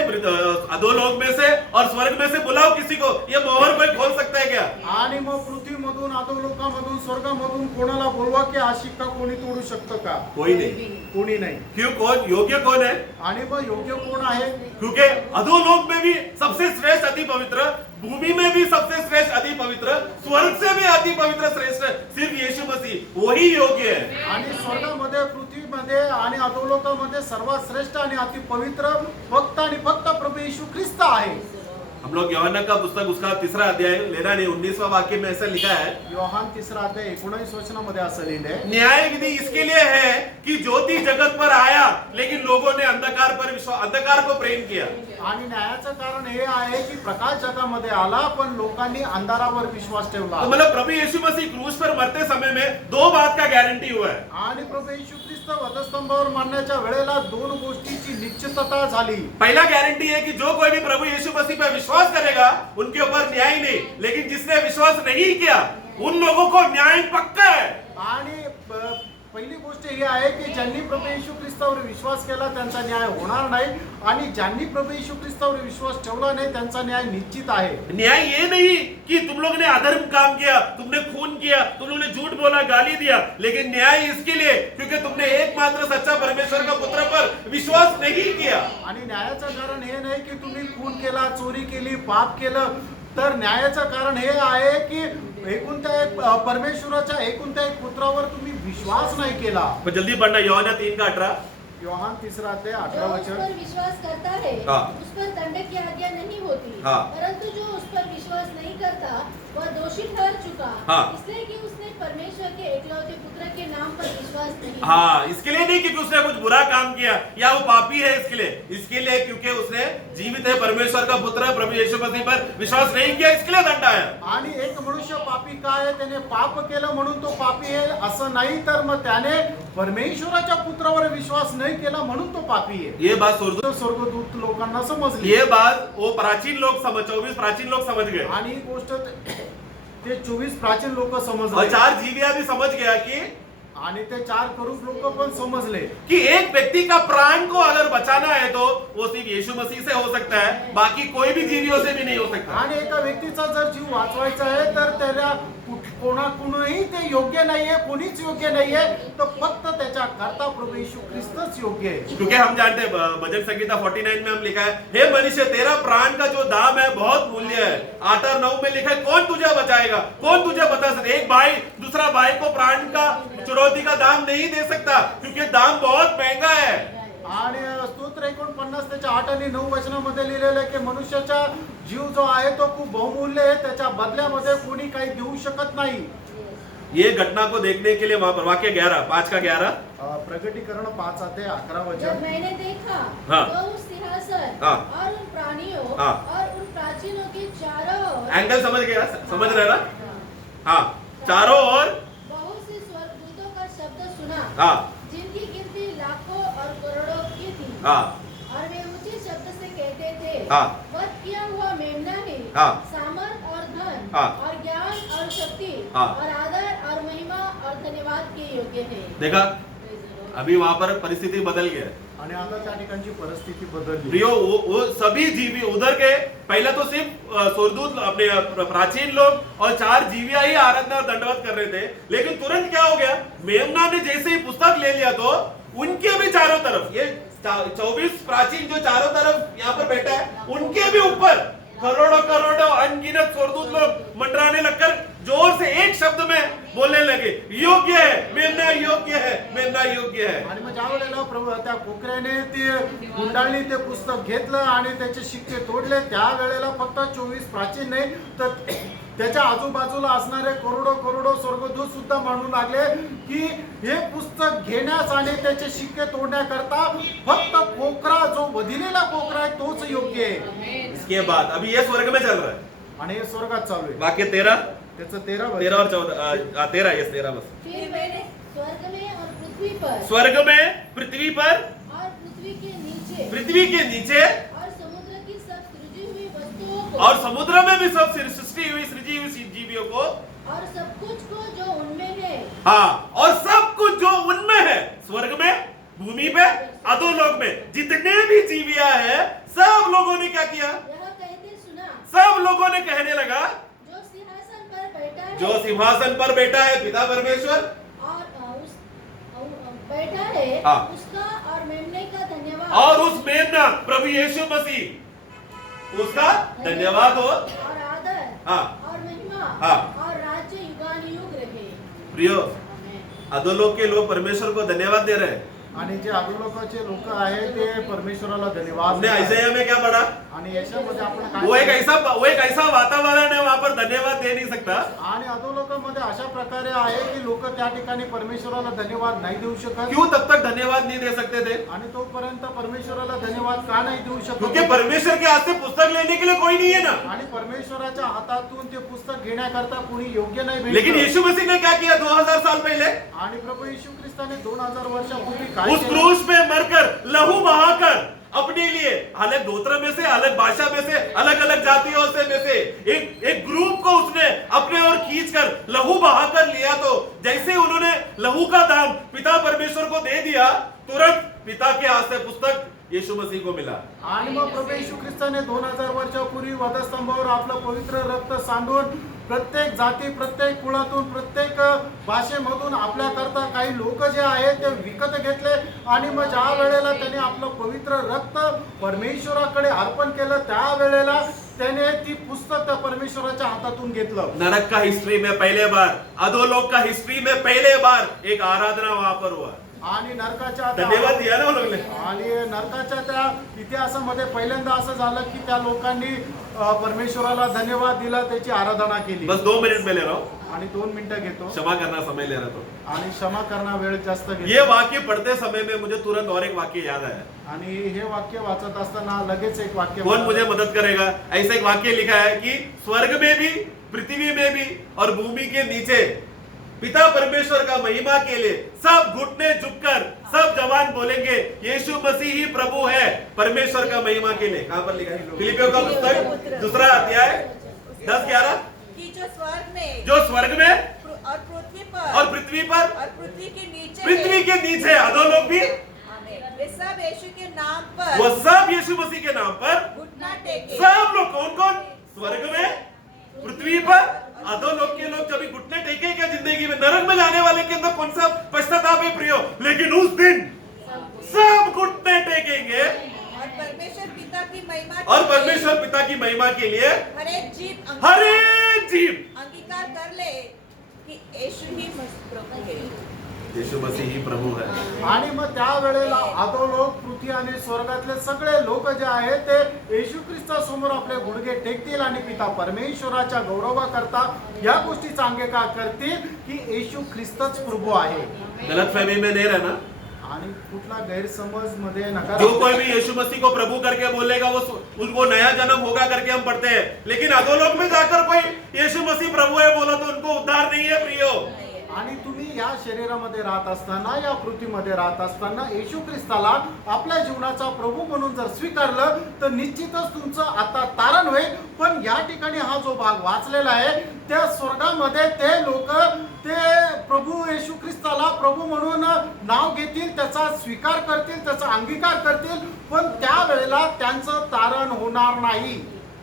अधोलोक में से और स्वर्ग में से बुलाओ किसी को, ये मोहर कोई खोल सकता है क्या? आणि मग पृथ्वीमधून अधोलोकामधून स्वर्गामधून कोणाला बोलवा की हा शिक्का कोणी तोडू शकतं का? कोई नहीं. कोणी नाही. क्यों? कौन योग्य कौन है? आणि मग योग्य कोण आहे? क्योंकि अधोलोक में भी सबसे श्रेष्ठ अति पवित्र, भूमि में भी सबसे श्रेष्ठ अति पवित्र, स्वर्ग से भी अति पवित्र श्रेष्ठ सिर्फ यीशु मसीह, वही योग्य है. आणि स्वर्गामध्ये, पृथ्वीमध्ये आणि अधोलोकामध्ये सर्वात श्रेष्ठ आणि अति पवित्र फक्त आणि फक्त प्रभू येशू ख्रिस्त आहे. हम लोग यूहन्ना का पुस्तक उसका 3रा अध्याय लेना नहीं, 19वां वाक्य में ऐसा लिखा है, योहान 3रा अध्याय 19 वचनामध्ये असं लिहिलंय, न्याय विधि इसके लिए है कि ज्योति जगत पर आया लेकिन लोगों ने अंधकार को प्रेम किया. आणि न्यायाचं कारण हे आहे की प्रकाश जगामध्ये आला पण लोकांनी अंधारावर विश्वास ठेवला. तो मतलब प्रभु यीशु मसीह क्रूस पर मरते समय में 2 बात का गारंटी हुआ है. आणि प्रभू येशू ख्रिस्त वधस्तंभावर मारण्याच्या वेळेला 2 गोष्टीची निश्चितता झाली. पहला गारंटी है कि जो कोई भी प्रभु यीशु मसीह पर विश्वास करेगा उनके ऊपर न्याय नहीं, लेकिन जिसने विश्वास नहीं किया उन लोगों को न्याय पक्का है. आणि पहिली गोष्ट ही आहे की ज्यांनी प्रभू येशू ख्रिस्तावर विश्वास केला त्यांचा न्याय होणार नाही, आणि ज्यांनी प्रभू येशू ख्रिस्तावर विश्वास ठेवला नाही त्यांचा न्याय निश्चित आहे. न्याय ये नहीं कि तुम लोगों ने अधर्म काम किया, तुमने खून किया, तुम लोगों ने झूठ बोला, गाली दिया, लेकिन न्याय इसके लिए क्योंकि तुमने एकमात्र सच्चा परमेश्वर का पुत्र पर विश्वास नहीं किया. आणि न्यायाचं कारण हे नाही की तुम्ही खून केला, चोरी केली, पाप केलं, तर न्यायाचं कारण हे आहे की परमेश्वराच्या एकुलत्या एक पुत्रावर तुम्ही विश्वास नाही केला. तो जल्दी पढ़ना, यूहन्ना 3:18. योहान 3रा अध्याय जो 18 उस पर वचन. विश्वास करता है हाँ. उस पर दंड की आज्ञा नहीं होती, हाँ. परंतु जो उस पर विश्वास नहीं करता वह दोषी ठहर चुका, हाँ. इसलिए कि उसने परमेश्वर के एकलौते पुत्र के नाम पर विश्वास नहीं किया। हाँ, इसके लिए नहीं क्योंकि उसने कुछ बुरा काम किया या वो पापी है, इसके लिए क्योंकि उसने जीवित है परमेश्वर का पुत्र प्रभु यीशु मसीह पर विश्वास नहीं किया, इसके लिए दंड आया. आणि एक मनुष्य पापी काय आहे, त्याने पाप केलं म्हणून तो पापी आहे असं नाही, तर मग त्याने परमेश्वराच्या पुत्रावर विश्वास नाही केला म्हणून तो पापी आहे. ये बात स्वर्गदूत लोकांना समजली. ये बात वो प्राचीन लोग 24 प्राचीन लोग समझ गए, आणि ही गोष्ट ते 24 प्राचीन लोक और समजले, 4 जीविया भी समझ गया कि आणि ते 4 करूप लोक पण समजले कि एक व्यक्ति का प्राण को अगर बचाना है तो वो सिर्फ यीशु मसीह से हो सकता है, बाकी कोई भी जीवियों से भी नहीं हो सकता. आणि एका व्यक्तीचा जर जीव वाचवायचा आहे तर त्याला कोणाकुणही ते योग्य नाहीये, कोणीच योग्य नाहीये, तर फक्त त्याच्या करता प्रभू येशू ख्रिस्तच योग्य आहे. क्योंकि हम जानते हैं भजन संगीता 49 में हम लिखा है, हे मनुष्य तेरा प्राण का जो दाम है बहुत मूल्य है. 8 और 9 में लिखा है, कौन तुझे बचाएगा, कौन तुझे बता सकता. एक भाई दूसरा भाई को प्राण का चुनौती का दाम नहीं दे सकता क्योंकि दाम बहुत महंगा है. आणि स्तोत्र 49 त्याच्या 8 आणि 9 वचनामध्ये लिहिलेलं आहे की मनुष्याचा जीव जो आहे तो खूप बहुमूल्य आहे, त्याच्या बदल्यामध्ये कोणी काही देऊ शकत नाही. ये घटना को देखने के लिए वहां पर वाक्य 11 5 का 11 प्रकटीकरण 5 अध्याय 11 जब वचन. मैंने देखा हाँ. तो उस सिंहासन हाँ. और उन प्राणियों हाँ. और उन प्राचीनों के चारों ओर एंगल समझ गया, समझ रहे ना. हाँ, चारों ओर. बहुत से स्वर्गदूतों का शब्द सुना, हाँ. जिनकी गिनती लाखों और करोड़ों की थी, हाँ. और वे ऊंचे शब्द से कहते थे, हाँ. वध किया हुआ मेमना ने हाँ. सामर्थ और धन हाँ. और ज्ञान और शक्ति हाँ. और आदर और महिमा और धन्यवाद के योग्य है. देखा, अभी वहां पर परिस्थिति बदल गया. आणि आता त्या ठिकाणची परिस्थिती बदलली. प्रियो, वो सभी जीवी उधर के पहले तो सिर्फ स्वर्गदूत अपने प्राचीन लोग और 4 जीविया ही आराधना और दंडवत कर रहे थे, लेकिन तुरंत क्या हो गया, मेमना ने जैसे ही पुस्तक ले लिया तो उनके भी चारों तरफ ये 24 प्राचीन जो चारों तरफ यहाँ पर बैठा है उनके भी ऊपर करोड़ों करोड़ों अनगिनत स्वर्गदूत लोग मंडराने लगकर जोर से एक शब्द में बोलने लगे, योग्य है मेमना, योग्य है मेमना, योग्य है. आणि मग ज्या वेळेला प्रभू त्या कोकऱ्याने ते गुंडाळी ते पुस्तक घेतलं आणि त्याचे शिक्के तोडले, त्या वेळेला फक्त 24 प्राचीन नाही तर त्याच्या आजूबाजूला असणारे करोडो स्वर्गदूत सुद्धा म्हणू लागले की हे पुस्तक घेण्यास आणि त्याचे शिक्के तोडण्याकरता फक्त कोकरा जो वधिलेला कोकरा आहे तोच योग्य आहे. इसके बाद अभी ये स्वर्ग में चल रहा है. आणि हे स्वर्गात चालू आहे. वाक्य 13 त्याचं 13 और 14 13 यस 13 बस. फिर मैंने स्वर्ग में और पृथ्वी पर स्वर्ग में, पृथ्वी पर, और पृथ्वी के नीचे पृथ्वी के नीचे और समुद्र की सब सृजी हुई वस्तुओं को और समुद्र में भी सब सृष्टि हुई सृजी हुई जीवियों को और सब कुछ को जो उनमें है हाँ, और सब कुछ जो उनमें है, स्वर्ग में, भूमि पे, अधोलोक में, जितने भी जीविया है, सब लोगों ने क्या किया? यह कहते सुना, सब लोगों ने कहने लगा, जो सिंहासन पर बैठा है, जो सिंहासन पर बैठा है पिता परमेश्वर और बैठा है, हाँ। उसका और मेमने का धन्यवाद, और उस मेमना प्रभु यीशु मसीह, उसका धन्यवाद हो, और आदर, हाँ। और महिमा, हाँ। और राज्य युगानुयुग रहे। प्रियो, आमेन। अधोलोक के लोग परमेश्वर को धन्यवाद दे रहे हैं। आणि जे अधोलोकाचे लोक आहेत ते परमेश्वराला धन्यवाद हमने देत आहेत. आयसाया में क्या पढ़ा? आणि याच्यामध्ये आपण वो एक काय ऐसा वातावरण है, वहां पर धन्यवाद दे नहीं सकता. आणि अधोलोकामध्ये अशा प्रकारे आहे की लोक त्या ठिकाणी परमेश्वराला धन्यवाद नाही देऊ शकत. क्यों तब तक धन्यवाद नहीं दे सकते थे? आणि तोपर्यंत परमेश्वराला धन्यवाद का नाही देऊ क्योंकि शकत? परमेश्वर के हाथ से पुस्तक लेने के लिए कोई नहीं है ना. आणि परमेश्वराच्या हातातून ते पुस्तक घेण्याकरता कोणी योग्य नाही लेकिन भेटलं. यीशु मसीह ने क्या किया 2000 साल पहले? आणि प्रभू येशू ख्रिस्ताने 2000 वर्षापूर्वी काय उस केलं? क्रूस पे मरकर, लहू बहाकर, अपने लिए अलग गोत्र में से, अलग भाषा में से, अलग अलग जातियों से में से एक ग्रुप को उसने अपने ओर खींचकर लहू बहाकर लिया. तो जैसे उन्होंने लहू का दाम पिता परमेश्वर को दे दिया, तुरंत पिता के हाथ से पुस्तक यीशु मसीह को मिला. आणि मग प्रभू येशू ख्रिस्ताने 2000 वर्षापूर्वी वधस्तंभावर आपलं पवित्र रक्त सांडून प्रत्येक जाती, प्रत्येक कुळातून, प्रत्येक भाषेमधून आपल्या करता काही लोक जे आहेत ते विकत घेतले. आणि मग ज्या वेळेला त्याने आपलं पवित्र रक्त परमेश्वराकडे अर्पण केलं, त्या वेळेला त्याने ती पुस्तक त्या परमेश्वराच्या हातातून घेतलं. नरक का हिस्ट्री में पहले बार, अधोलोक का हिस्ट्री में पहले बार एक आराधना वहां पर हुआ. आणि नरकाच्या त्या- धन्यवाद दिया ना वो लोग ने. आणि नरकाच्या त्या इतिहासामध्ये पहिल्यांदा असं झालं की त्या लोकांनी परमेश्वराला धन्यवाद दिला, त्याची आराधना केली. बस 2 मिनट में ले रहा हूं. आणि 2 मिनिटं घेतो क्षमा करना समय ले रहा तो. आणि क्षमा करणं वेळ जास्त घेतो. ये वाक्य पढ़ते समय में मुझे तुरंत और एक वाक्य याद आया. आणि हे वाक्य वाचत असताना लगेच एक वाक्य कौन मुझे मदद करेगा? ऐसा एक वाक्य लिखा है कि स्वर्ग में भी, पृथ्वी में भी और भूमि के नीचे पिता परमेश्वर का महिमा के लिए सब घुटने झुककर सब जवान बोलेंगे, यीशु मसीह ही प्रभु है, परमेश्वर का महिमा के लिए. कहां पर लिखा है? फिलिपियों का पुस्तक 2 अध्याय 10-11. कि जो स्वर्ग में जो स्वर्ग में और पृथ्वी पर और पृथ्वी पर, और पृथ्वी के नीचे पृथ्वी है। के नीचे अधोलोक भी, आमीन। वे सब यीशु के नाम पर वो सब यीशु मसीह के नाम पर, घुटना टेके। सब लोग. कौन कौन? स्वर्ग में, पृथ्वी पर, अधोलोक के लोग कभी घुटने टेके क्या जिंदगी में? नरक में जाने वाले के अंदर कौन सा पश्चाताप है प्रियो? लेकिन उस दिन सब घुटने टेकेंगे और परमेश्वर पिता की महिमा के और लिए परमेश्वर पिता की महिमा के लिए हर एक जीव हर एक जीव अंगीकार कर ले कि यीशु ही प्रभु है। यीशु मसीह ही प्रभु है. आणि मग त्या वेळेला अधोलोक, पृथ्वी आणि स्वर्गातले सगळे लोक जे आहेत ते येशू ख्रिस्तासमोर आपले गुडघे टेकतील आणि पिता परमेश्वराच्या गौरवाकरता या गोष्टीचा अंगीकार करतील की येशू ख्रिस्तच प्रभू आहे. गलतफहमी में नहीं रहना. आणि कुठला गैरसमज मध्ये नका जो कोई भी यीशु मसीह को प्रभु करके बोलेगा वो नया जन्म होगा करके हम पढ़ते हैं. लेकिन अधोलोक में जाकर कोई यीशु मसीह प्रभु है बोला तो उनको उद्धार नहीं है प्रियो. आणि तुम्ही या शरीरामध्ये राहत असताना, या पृथ्वीमध्ये राहत असताना येशू ख्रिस्ताला आपल्या जीवनाचा प्रभू म्हणून जर स्वीकारलं तर निश्चितच तुमचं आता तारण होईल. पण या ठिकाणी हा जो भाग वाचलेला आहे त्या स्वर्गामध्ये ते लोक ते प्रभू येशू ख्रिस्ताला प्रभू म्हणून नाव घेतील, त्याचा स्वीकार करतील, त्याचा अंगीकार करतील, पण त्या वेळेला त्यांचं तारण होणार नाही.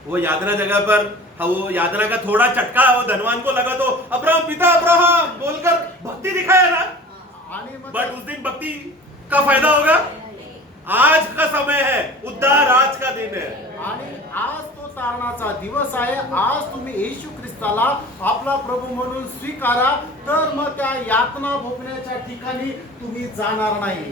वो यातना जगह पर, वो यातना का थोड़ा चटका वो धनवान को लगा तो अब्राहम पिता अब्राहम बोलकर भक्ति दिखाया ना. आणि मग बट उस दिन भक्ति का फायदा होगा? आज का समय है, उद्धार आज का दिन है. आणि आज तो तारणाचा दिवस आहे. आज तुम्ही येशू ख्रिस्ताला आपला प्रभू म्हणून स्वीकारा, तर मग त्या यातना भोगण्याच्या ठिकाणी तुम्ही जाणार नाही.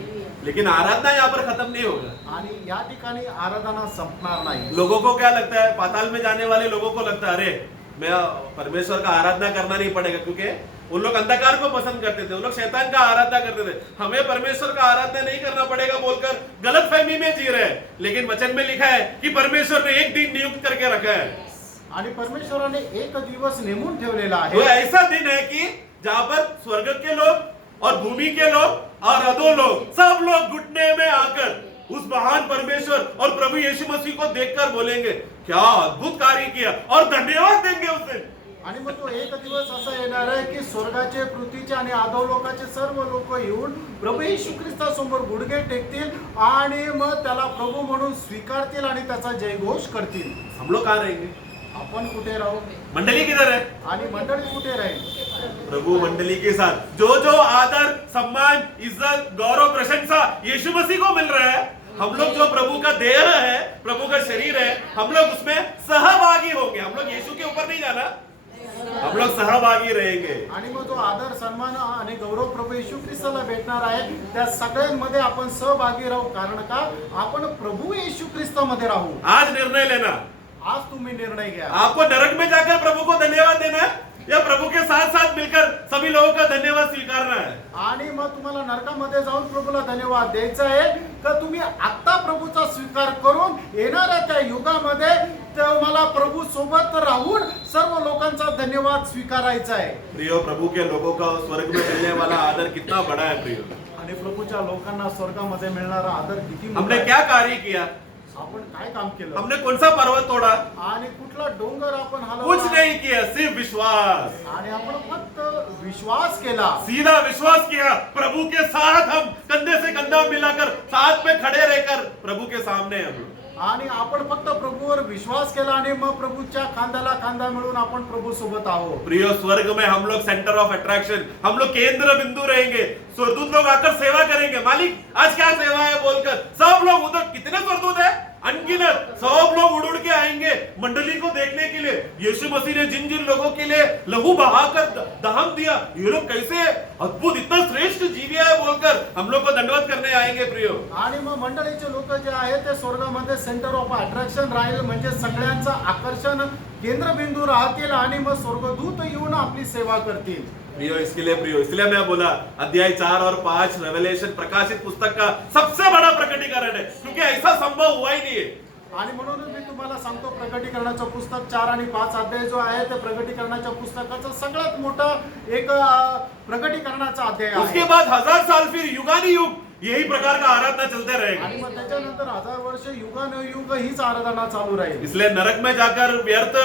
लेकिन आराधना यहाँ पर खत्म नहीं होगा. आणि या ठिकाणी आराधना संपणार नाही. लोगों को क्या लगता है? पाताल में जाने वाले लोगों को लगता है अरे मैं परमेश्वर का आराधना करना नहीं पड़ेगा, क्योंकि उन लोग अंधकार को पसंद करते थे, उन लोग शैतान का आराधना करते थे. हमें परमेश्वर का आराधना नहीं करना पड़ेगा बोलकर गलतफहमी में जी रहे हैं. लेकिन वचन में लिखा है कि परमेश्वर ने एक दिन नियुक्त करके रखा है. आणि परमेश्वराने एक दिवस नेमून ठेवलेला वो आहे. ऐसा दिन है कि जहां पर स्वर्ग के लोग और भूमि के लोग और अधोलोक सब लोग घुटने में आकर उस महान परमेश्वर और प्रभु यीशु मसीह को देखकर बोलेंगे क्या अद्भुत कार्य किया, और धन्यवाद देंगे उस दिन. आणि मग तो एक दिवस असा येणार आहे की स्वर्गाचे, पृथ्वीचे आणि अधोलोकाचे सर्व लोक येऊन प्रभू येशू ख्रिस्तासमोर गुडघे टेकतील आणि मग त्याला प्रभू म्हणून स्वीकारतील आणि त्याचा जयघोष करतील. हम लोग कहाँ रहेंगे? आपण कुठे राहू मंडली किधर है? आणि मंडळी कुठे राहील? प्रभु मंडली के साथ जो जो आदर, सम्मान, इज्जत, गौरव, प्रशंसा यीशु मसीह को मिल रहा है, हम लोग जो प्रभु का देह है, प्रभु का शरीर है, हम लोग उसमें सहभागी होंगे. हम लोग यीशु के ऊपर नहीं जाना, हम लोग सहभागी रहेंगे. आणि मग जो आदर, सन्मान आणि गौरव प्रभू येशू ख्रिस्ताला भेटणार आहे त्या सगळ्यांमध्ये आपण सहभागी राहू. कारण का? आपण प्रभू येशू ख्रिस्तामध्ये राहू. आज निर्णय लेना, आज तुम्ही निर्णय घ्या. आपको नरक में जाकर प्रभु को धन्यवाद देना है या प्रभु के साथ साथ मिलकर सभी लोगों का धन्यवाद स्वीकारना है? आणि मग तुम्हाला नरकामध्ये जाऊन प्रभूला धन्यवाद द्यायचा आहे का तुम्ही आता प्रभूचा स्वीकार करून येणाऱ्या त्या युगामध्ये तुम्हाला प्रभु सोबत राहून सर्व लोकांचा धन्यवाद स्वीकारायचा आहे. प्रियो, प्रभु के लोगों का स्वर्ग में मिलने वाला आदर कितना बड़ा है प्रियो. आणि प्रभूच्या लोकांना स्वर्गामध्ये मिळणारा आदर किती मोठा हमने आहे. क्या कार्य किया? आपण काय काम केलं हमने कौन सा पर्वत तोड़ा? आणि कुठला डोंगर आपण कुछ हलवला नहीं किया, सिर्फ विश्वास. आणि आपण फक्त विश्वास केला. सीधा विश्वास किया. प्रभु के साथ हम कंधे से कंधा मिलाकर साथ में खड़े रहकर प्रभु के सामने हम लोग. आणि आपण फक्त प्रभूवर विश्वास केला आणि मग प्रभूच्या खांद्याला खांदा मिळून आपण प्रभू सोबत आहोत. प्रियो, स्वर्ग में हम लोग सेंटर ऑफ अट्रैक्शन, हम लोग केंद्र बिंदु रहेंगे. स्वर्गदूत लोग आकर सेवा करेंगे. मालिक आज क्या सेवा है बोलकर सब लोग उधर, कितने स्वर्गदूत है अनगिनत, सब लोग उड़ उड़ के आएंगे मंडली को देखने के लिए. यीशु मसीह ने जिन जिन लोगों के लिए लहू बहाकर दहन दिया, ये लोग कैसे अद्भुत, इतना श्रेष्ठ जीवी है बोलकर हम लोग को दंडवत करने आएंगे प्रियो. आणि मग मंडळीचे लोक जे आहेत ते स्वर्गामध्ये सेंटर ऑफ अट्रॅक्शन राहील, म्हणजे सगळ्यांचं आकर्षण केंद्रबिंदू राहतील आणि मग स्वर्गदूत येऊन आपली सेवा करतील. प्रियो, इसलिए मैं बोला अध्याय 4 और 5 रेवलेशन प्रकाशित पुस्तक का सबसे बड़ा प्रकटीकरण है, क्योंकि ऐसा संभव हुआ ही नहीं है. आणि म्हणूनच मी तुम्हाला सांगतो प्रकटीकरणाचं पुस्तक 4 आणि 5 अध्याय जो आहे ते प्रकटीकरणाच्या पुस्तकाचा सगळ्यात मोठा एक प्रकटीकरणाचा अध्याय उसके आहे. बाद 1000 साल फिर युगानुयुग यही प्रकार का आराधना चलते रहेगा. आणि मग त्याच्यानंतर 1000 वर्ष युगानुयुग हीच आराधना चालू राहील. इसलिए नरक में जाकर व्यर्थ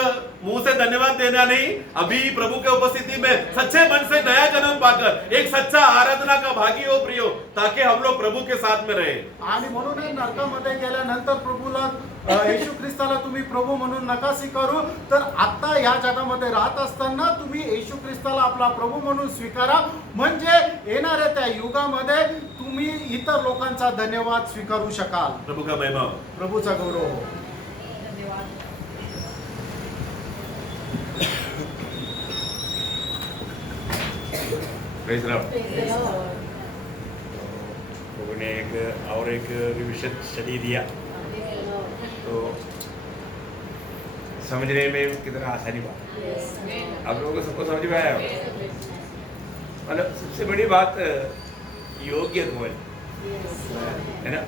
मुंह से धन्यवाद देना नहीं, अभी प्रभु के उपस्थिति में सच्चे मन से नया जन्म पाकर एक सच्चा आराधना का भागी हो प्रियो, ताकि हम लोग प्रभु के साथ में रहे. आणि म्हणून नरकामध्ये गेल्यानंतर प्रभूला येशू ख्रिस्ताला तुम्ही प्रभू म्हणून नका स्वीकारू, तर आता या जगामध्ये राहत असताना तुम्ही येशू ख्रिस्ताला आपला प्रभू म्हणून स्वीकारा, म्हणजे येणाऱ्या त्या युगामध्ये तुम्ही इतर लोकांचा धन्यवाद स्वीकारू शकाल. प्रभु का महिमा हो. प्रभूचा गौरव हो. Praise the Lord. प्रभु ने एक रिविजन स्टडी दिया तो समझने में कितना आसानी बात. आप लोगों को सबको समझ में आया? मतलब सबसे बड़ी बात योग्य होना है ना.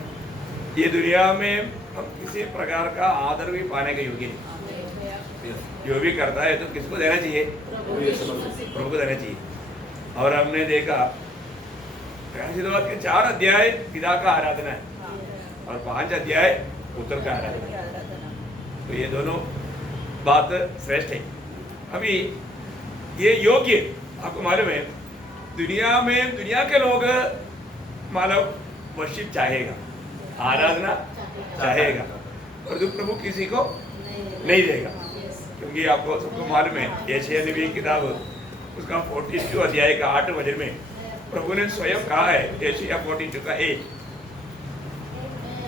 ये दुनिया में हम किसी प्रकार का आदर भी पाने के योग्य नहीं. जो भी करता है तो किसको देना चाहिए? प्रभु को देना चाहिए. और हमने देखा प्रकाशितवाद के 4 अध्याय पिता का आराधना है और 5 अध्याय पुत्र का आराधना है. तो ये दोनों बात श्रेष्ठ है. अभी ये योग्य, आपको मालूम है दुनिया में दुनिया के लोग मानव वर्शिप चाहेगा, आराधना चाहेगा, और जो प्रभु किसी को नहीं देगा. क्योंकि आपको सबको मालूम है यशायाह नबी की किताब उसका 42 अध्याय का 8 वचन में प्रभु ने स्वयं कहा है, यशायाह 42 का 8,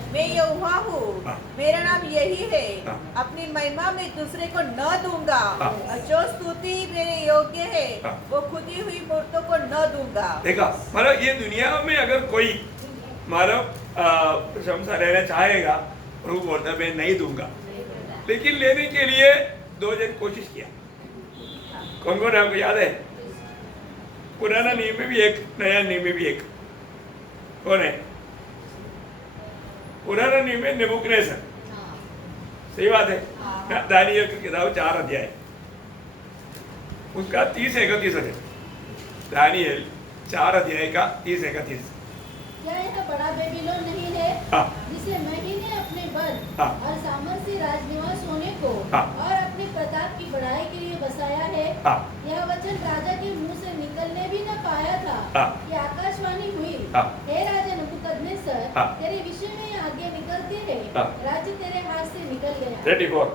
मैं यहोवा हूँ, हाँ। मेरा नाम यही है, हाँ। अपनी महिमा में दूसरे को न दूंगा, हाँ। और जो स्तुति मेरे योग्य है हाँ। वो खुदी हुई मूर्तों को न दूंगा. देखा, मतलब ये दुनिया में अगर कोई मानव प्रशंसा लेना चाहेगा, प्रभु बोलता है मैं नहीं दूंगा. लेकिन लेने के लिए 2 जन कोशिश किया. कौन कौन आपको याद है? पुराना नियम में भी एक, नया नियम में भी एक. कौन है? पुराना नियम में नेबूकदनेस्सर. सही बात है. दानियल की किताब 4 अध्याय उसका 30-31 वचन. दानियल 4 अध्याय का 30-31. क्या यह बड़ा बेबीलोन नहीं है हाँ. जिसे मैं ही ने अपने बल हाँ. और सामर्थ से राजनिवास होने को हाँ. और अपने प्रताप की बढ़ाई के लिए बसाया है। हाँ। यह वचन राजा के मुंह से निकलने भी न पाया था हाँ। कि आकाशवाणी हुई, हाँ। हे राजा नबूकदनेस्सर, हाँ। तेरे विषय में यह आज्ञा निकलती है, हाँ। राज्य तेरे हाथ से निकल गया। 34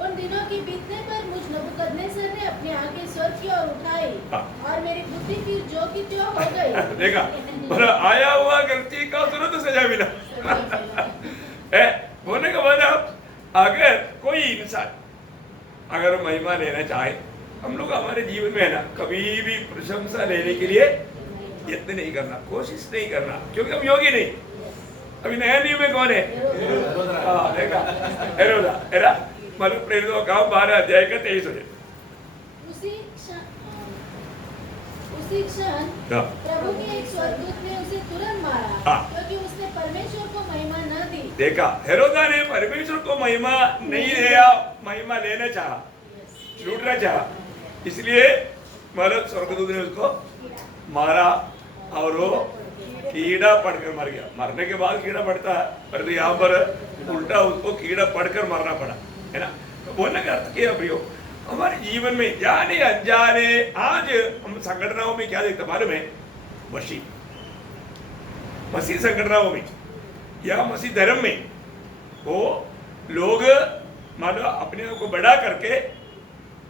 उन दिनों की बीतने पर मुझ नबूकदनेस्सर ने अपनी आंखें स्वर्ग की ओर उठाई, हाँ। और मेरी बुद्धि फिर जो की त्यों हो गई। देखा, बोला आया हुआ गलती का तुरंत सजा मिला। बोलने का मतलब अगर कोई इंसान अगर महिमा लेना चाहे, हम लोग हमारे जीवन में है ना, कभी भी प्रशंसा लेने के लिए यत्न नहीं करना, कोशिश नहीं करना, क्योंकि हम योगी नहीं। अभी नया नियम में कौन है? हाँ, देखा, हेरोदा, हेरा, मतलब प्रेरितों का 12 अध्याय का 23 हो जाए। उसी क्षण हाँ। प्रभु के एक स्वर्गदूत ने उसे तुरंत मारा, हाँ। क्योंकि उसने परमेश्वर को महिमा न दी। देखा, हेरोदा ने परमेश्वर को महिमा नहीं दिया, महिमा लेना चाहा, लूटना चाहा, इसलिए मतलब स्वर्गदूत ने उसको मारा और वो कीड़ा पड़कर मर गया। मरने के बाद कीड़ा पड़ता है, पर तो यहाँ पर उल्टा उसको कीड़ा पड़कर मरना पड़ा, है ना। तो बोलने का अर्थ क्या प्रियो, हमारे जीवन में जाने अनजाने आज हम संगठनाओं में क्या देखते मालूम है? मसीह संगठनाओं में या मसीह धर्म में वो लोग मानो अपने आप को बड़ा करके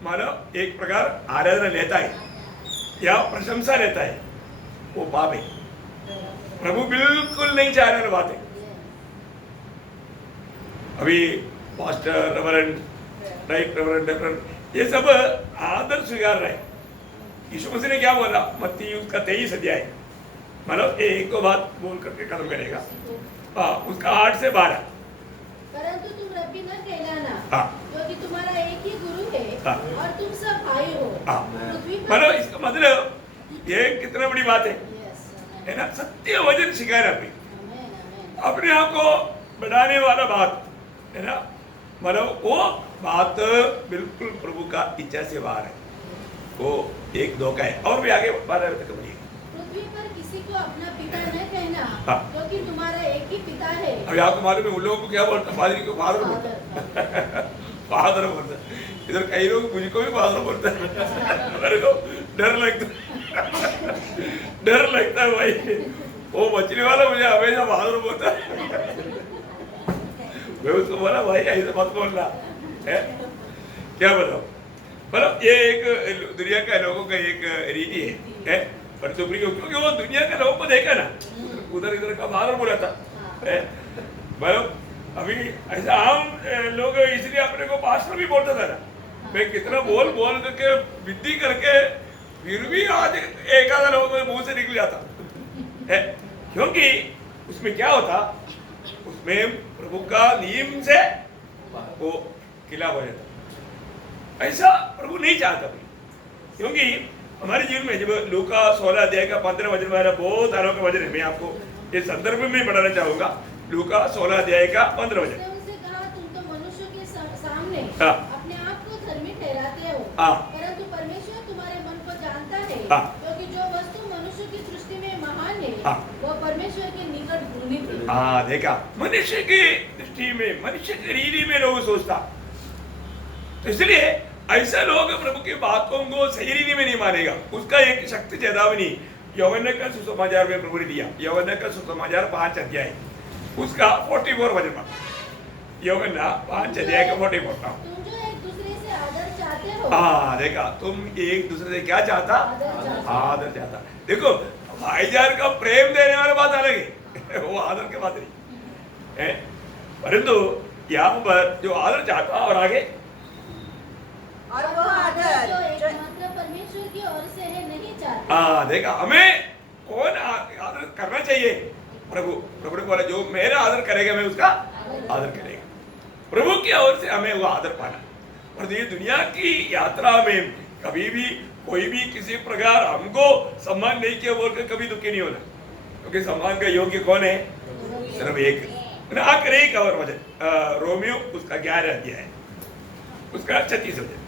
मानो एक प्रकार आराधना लेता है या प्रशंसा लेता है, वो पाप है। प्रभु बिल्कुल नहीं चाह रहे बात है। अभी पास्टर, रेवरेंड, राइट रेवरेंड, ये सब आदर स्वीकार रहे। यीशु मसीह ने क्या बोला? मत्ती उसका 23 अध्याय, मतलब एक दो बात बोल करके खत्म करेगा। उसका 8 से 12, परंतु तुम रब्बी न कहलाना, हाँ। क्योंकि तुम्हारा एक ही गुरु है, हाँ। और तुम सब भाई हो। हाँ। पृथ्वी पर मतलब इसका मतलब ये कितना बड़ी बात है, Yes, amen. है ना। सत्य वचन सिखाना भी Amen, amen. अपने आप को बढ़ाने वाला बात, है ना। मतलब वो बात बिल्कुल प्रभु का इच्छा से बाहर है, वो एक धोखा है। और भी आगे 12 तक बढ़िए। पृथ्वी पर किसी को अपना पिता न कहना, हाँ। क्योंकि तुम्हारा एक ही पिता है। अभी आपको मालूम है उन लोगों को क्या बोलता? पादरी को फादर बोलता है। फादर बोलता है। इधर कई लोग मुझको भी फादर बोलता है। मेरे को डर लगता है भाई, वो मछली वाला मुझे हमेशा फादर बोलता है। मैं उसको बोला भाई ऐसे मत बोलना है, क्या बताओ। मतलब ये एक दुनिया का लोगों का एक रीति है, पर तो क्योंकि वो दुनिया के लोगों को देखा ना, उधर इधर का बाहर बोला था, मतलब अभी ऐसा आम लोग इसलिए अपने को पास्टर भी बोलता था ना। मैं कितना बोल करके विद्धि करके फिर भी आज एक आधा लोगों के मुंह से निकल जाता है, क्योंकि उसमें क्या होता, उसमें प्रभु का नियम से वो खिलाफ हो जाता। ऐसा प्रभु नहीं चाहता, क्योंकि हमारे जीवन में जब लूका 16 अध्याय का 15 वचन वाला बहुत अनोखा वचन है, मैं आपको इस संदर्भ में पढ़ाना चाहूंगा। लूका 16 अध्याय का 15 वचन। उसने उनसे कहा, तुम तो मनुष्यों के सामने हाँ। अपने आप को धर्मी ठहराते हो, हाँ। परंतु परमेश्वर तुम्हारे मन को जानता है, हाँ। क्योंकि जो वस्तु मनुष्य की दृष्टि में महान है, हाँ। वो परमेश्वर के निकट घृणित है। हाँ, देखा, मनुष्य की दृष्टि में, मनुष्य की रीति में लोग सोचता, तो इसलिए ऐसा लोग प्रभु की बातों को सही रीति में नहीं मानेगा। उसका एक शक्ति चेतावनी यूहन्ना का सुसमाचार में प्रभु ने दिया। यूहन्ना का सुसमाचार 5 अध्याय उसका 44 वचन पढ़ा। यूहन्ना 5 अध्याय का 44 पढ़ा। तुम जो एक दूसरे से आदर चाहते हो, हाँ, देखा, तुम एक दूसरे से क्या चाहता? आदर चाहता। देखो, भाईचारे का प्रेम देने वाला बात अलग है, वो आदर की बात नहीं है, परंतु यहाँ पर जो आदर चाहता और आगे और वो आदर जो जो एकमात्र परमेश्वर की ओर से है नहीं चाहते। हाँ, देखा, हमें कौन आदर करना चाहिए? प्रभु ने बोला, जो मेरा आदर करेगा मैं उसका आदर करेगा। प्रभु की ओर से हमें वो आदर पाना। और ये दुनिया की यात्रा में कभी भी कोई भी किसी प्रकार हमको सम्मान नहीं किया बोलकर कभी दुखी नहीं होना, क्योंकि सम्मान का योग्य कौन है? सिर्फ एक। आकर एक और वचन रोमियो उसका 11 अध्याय उसका 36 वचन।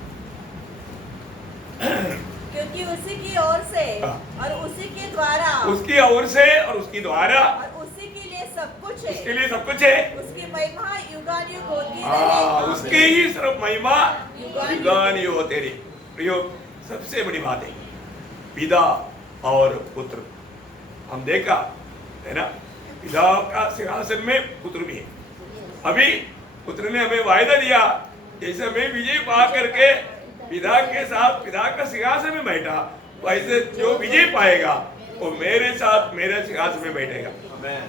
क्योंकि उसी की ओर से और उसी के द्वारा उसकी ओर से और उसकी द्वारा और उसी के लिए सब कुछ है, उसके लिए सब कुछ है। उसकी महिमा युगानुयुग होती हाँ, रहे। उसके ही सिर्फ महिमा युगानुयुग होते रहे। प्रियो, सबसे बड़ी बात है पिता और पुत्र। हम देखा है ना, पिता का सिंहासन में पुत्र भी है। अभी पुत्र ने हमें वायदा दिया, जैसे हमें विजय पा करके पिता के साथ पिता का सिंहासन में बैठा, वैसे जो विजय पाएगा वो मेरे साथ मेरे सिंहासन में बैठेगा।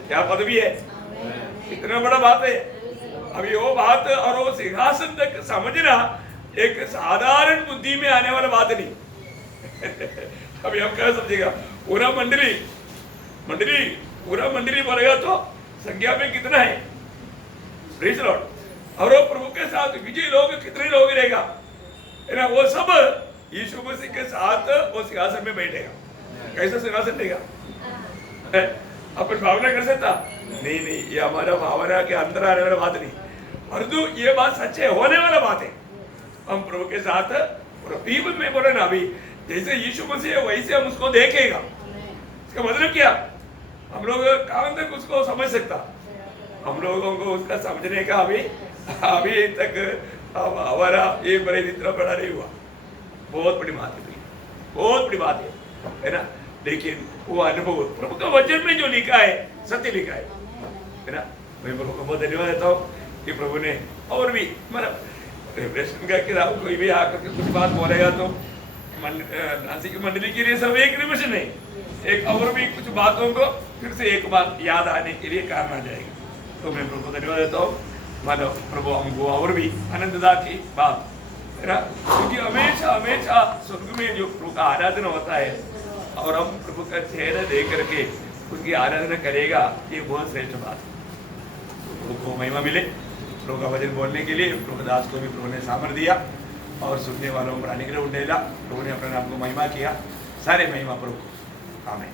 क्या पदवी है, कितना बड़ा बात है। अभी वो बात और वो सिंहासन तक समझना एक साधारण बुद्धि में आने वाला बात नहीं। अभी हम क्या समझेगा, पूरा मंडली पूरा मंडली बोलेगा तो संख्या में कितना है, प्रेज़ द लॉर्ड। और वो प्रभु के साथ विजय लोग कितने लोग रहेगा, है ना, वो सब यीशु मसीह के साथ वो सिंहासन में बैठेगा। कैसा सिंहासन देगा, अपन भावना कर सकता नहीं, ये हमारा भावना के अंदर आने वाला बात नहीं, परंतु ये बात सच्चे होने वाला बात है। हम प्रभु के साथ बीबल में बोले ना, अभी जैसे यीशु मसीह है वैसे हम उसको देखेगा। इसका मतलब क्या, हम लोग कहां तक उसको समझ सकता, हम लोगों को उसका समझने का अभी तक हमारा ये बड़े इतना बड़ा नहीं हुआ। बहुत बड़ी बात है, बहुत बड़ी बात है ना। लेकिन वो अनुभव प्रभु का वचन में जो लिखा है, सत्य लिखा है ना। मैं प्रभु को बहुत धन्यवाद देता हूँ कि प्रभु ने और भी रेवलेशन का किताब कोई भी आकर के कुछ बात बोलेगा तो नासिक मंडली के लिए सब एक रिविजन नहीं, एक और भी कुछ बातों को फिर से एक बार याद आने के लिए कारण आ जाएगा। तो मैं प्रभु को धन्यवाद देता हूँ। मानो प्रभु हमको और भी आनंददा की बात है ना, क्योंकि हमेशा स्वर्ग में जो प्रभु का आराधना होता है और हम प्रभु का चेहरा देख करके उनकी आराधना करेगा, ये बहुत श्रेष्ठ बात है। प्रभु को महिमा मिले। प्रभु का वचन बोलने के लिए प्रभु दास को भी प्रभु ने सामर्थ्य दिया और सुनने वालों पर अनुग्रह उंडेला। प्रभु ने अपने नाम को महिमा किया। सारे महिमा प्रभु को। आमीन।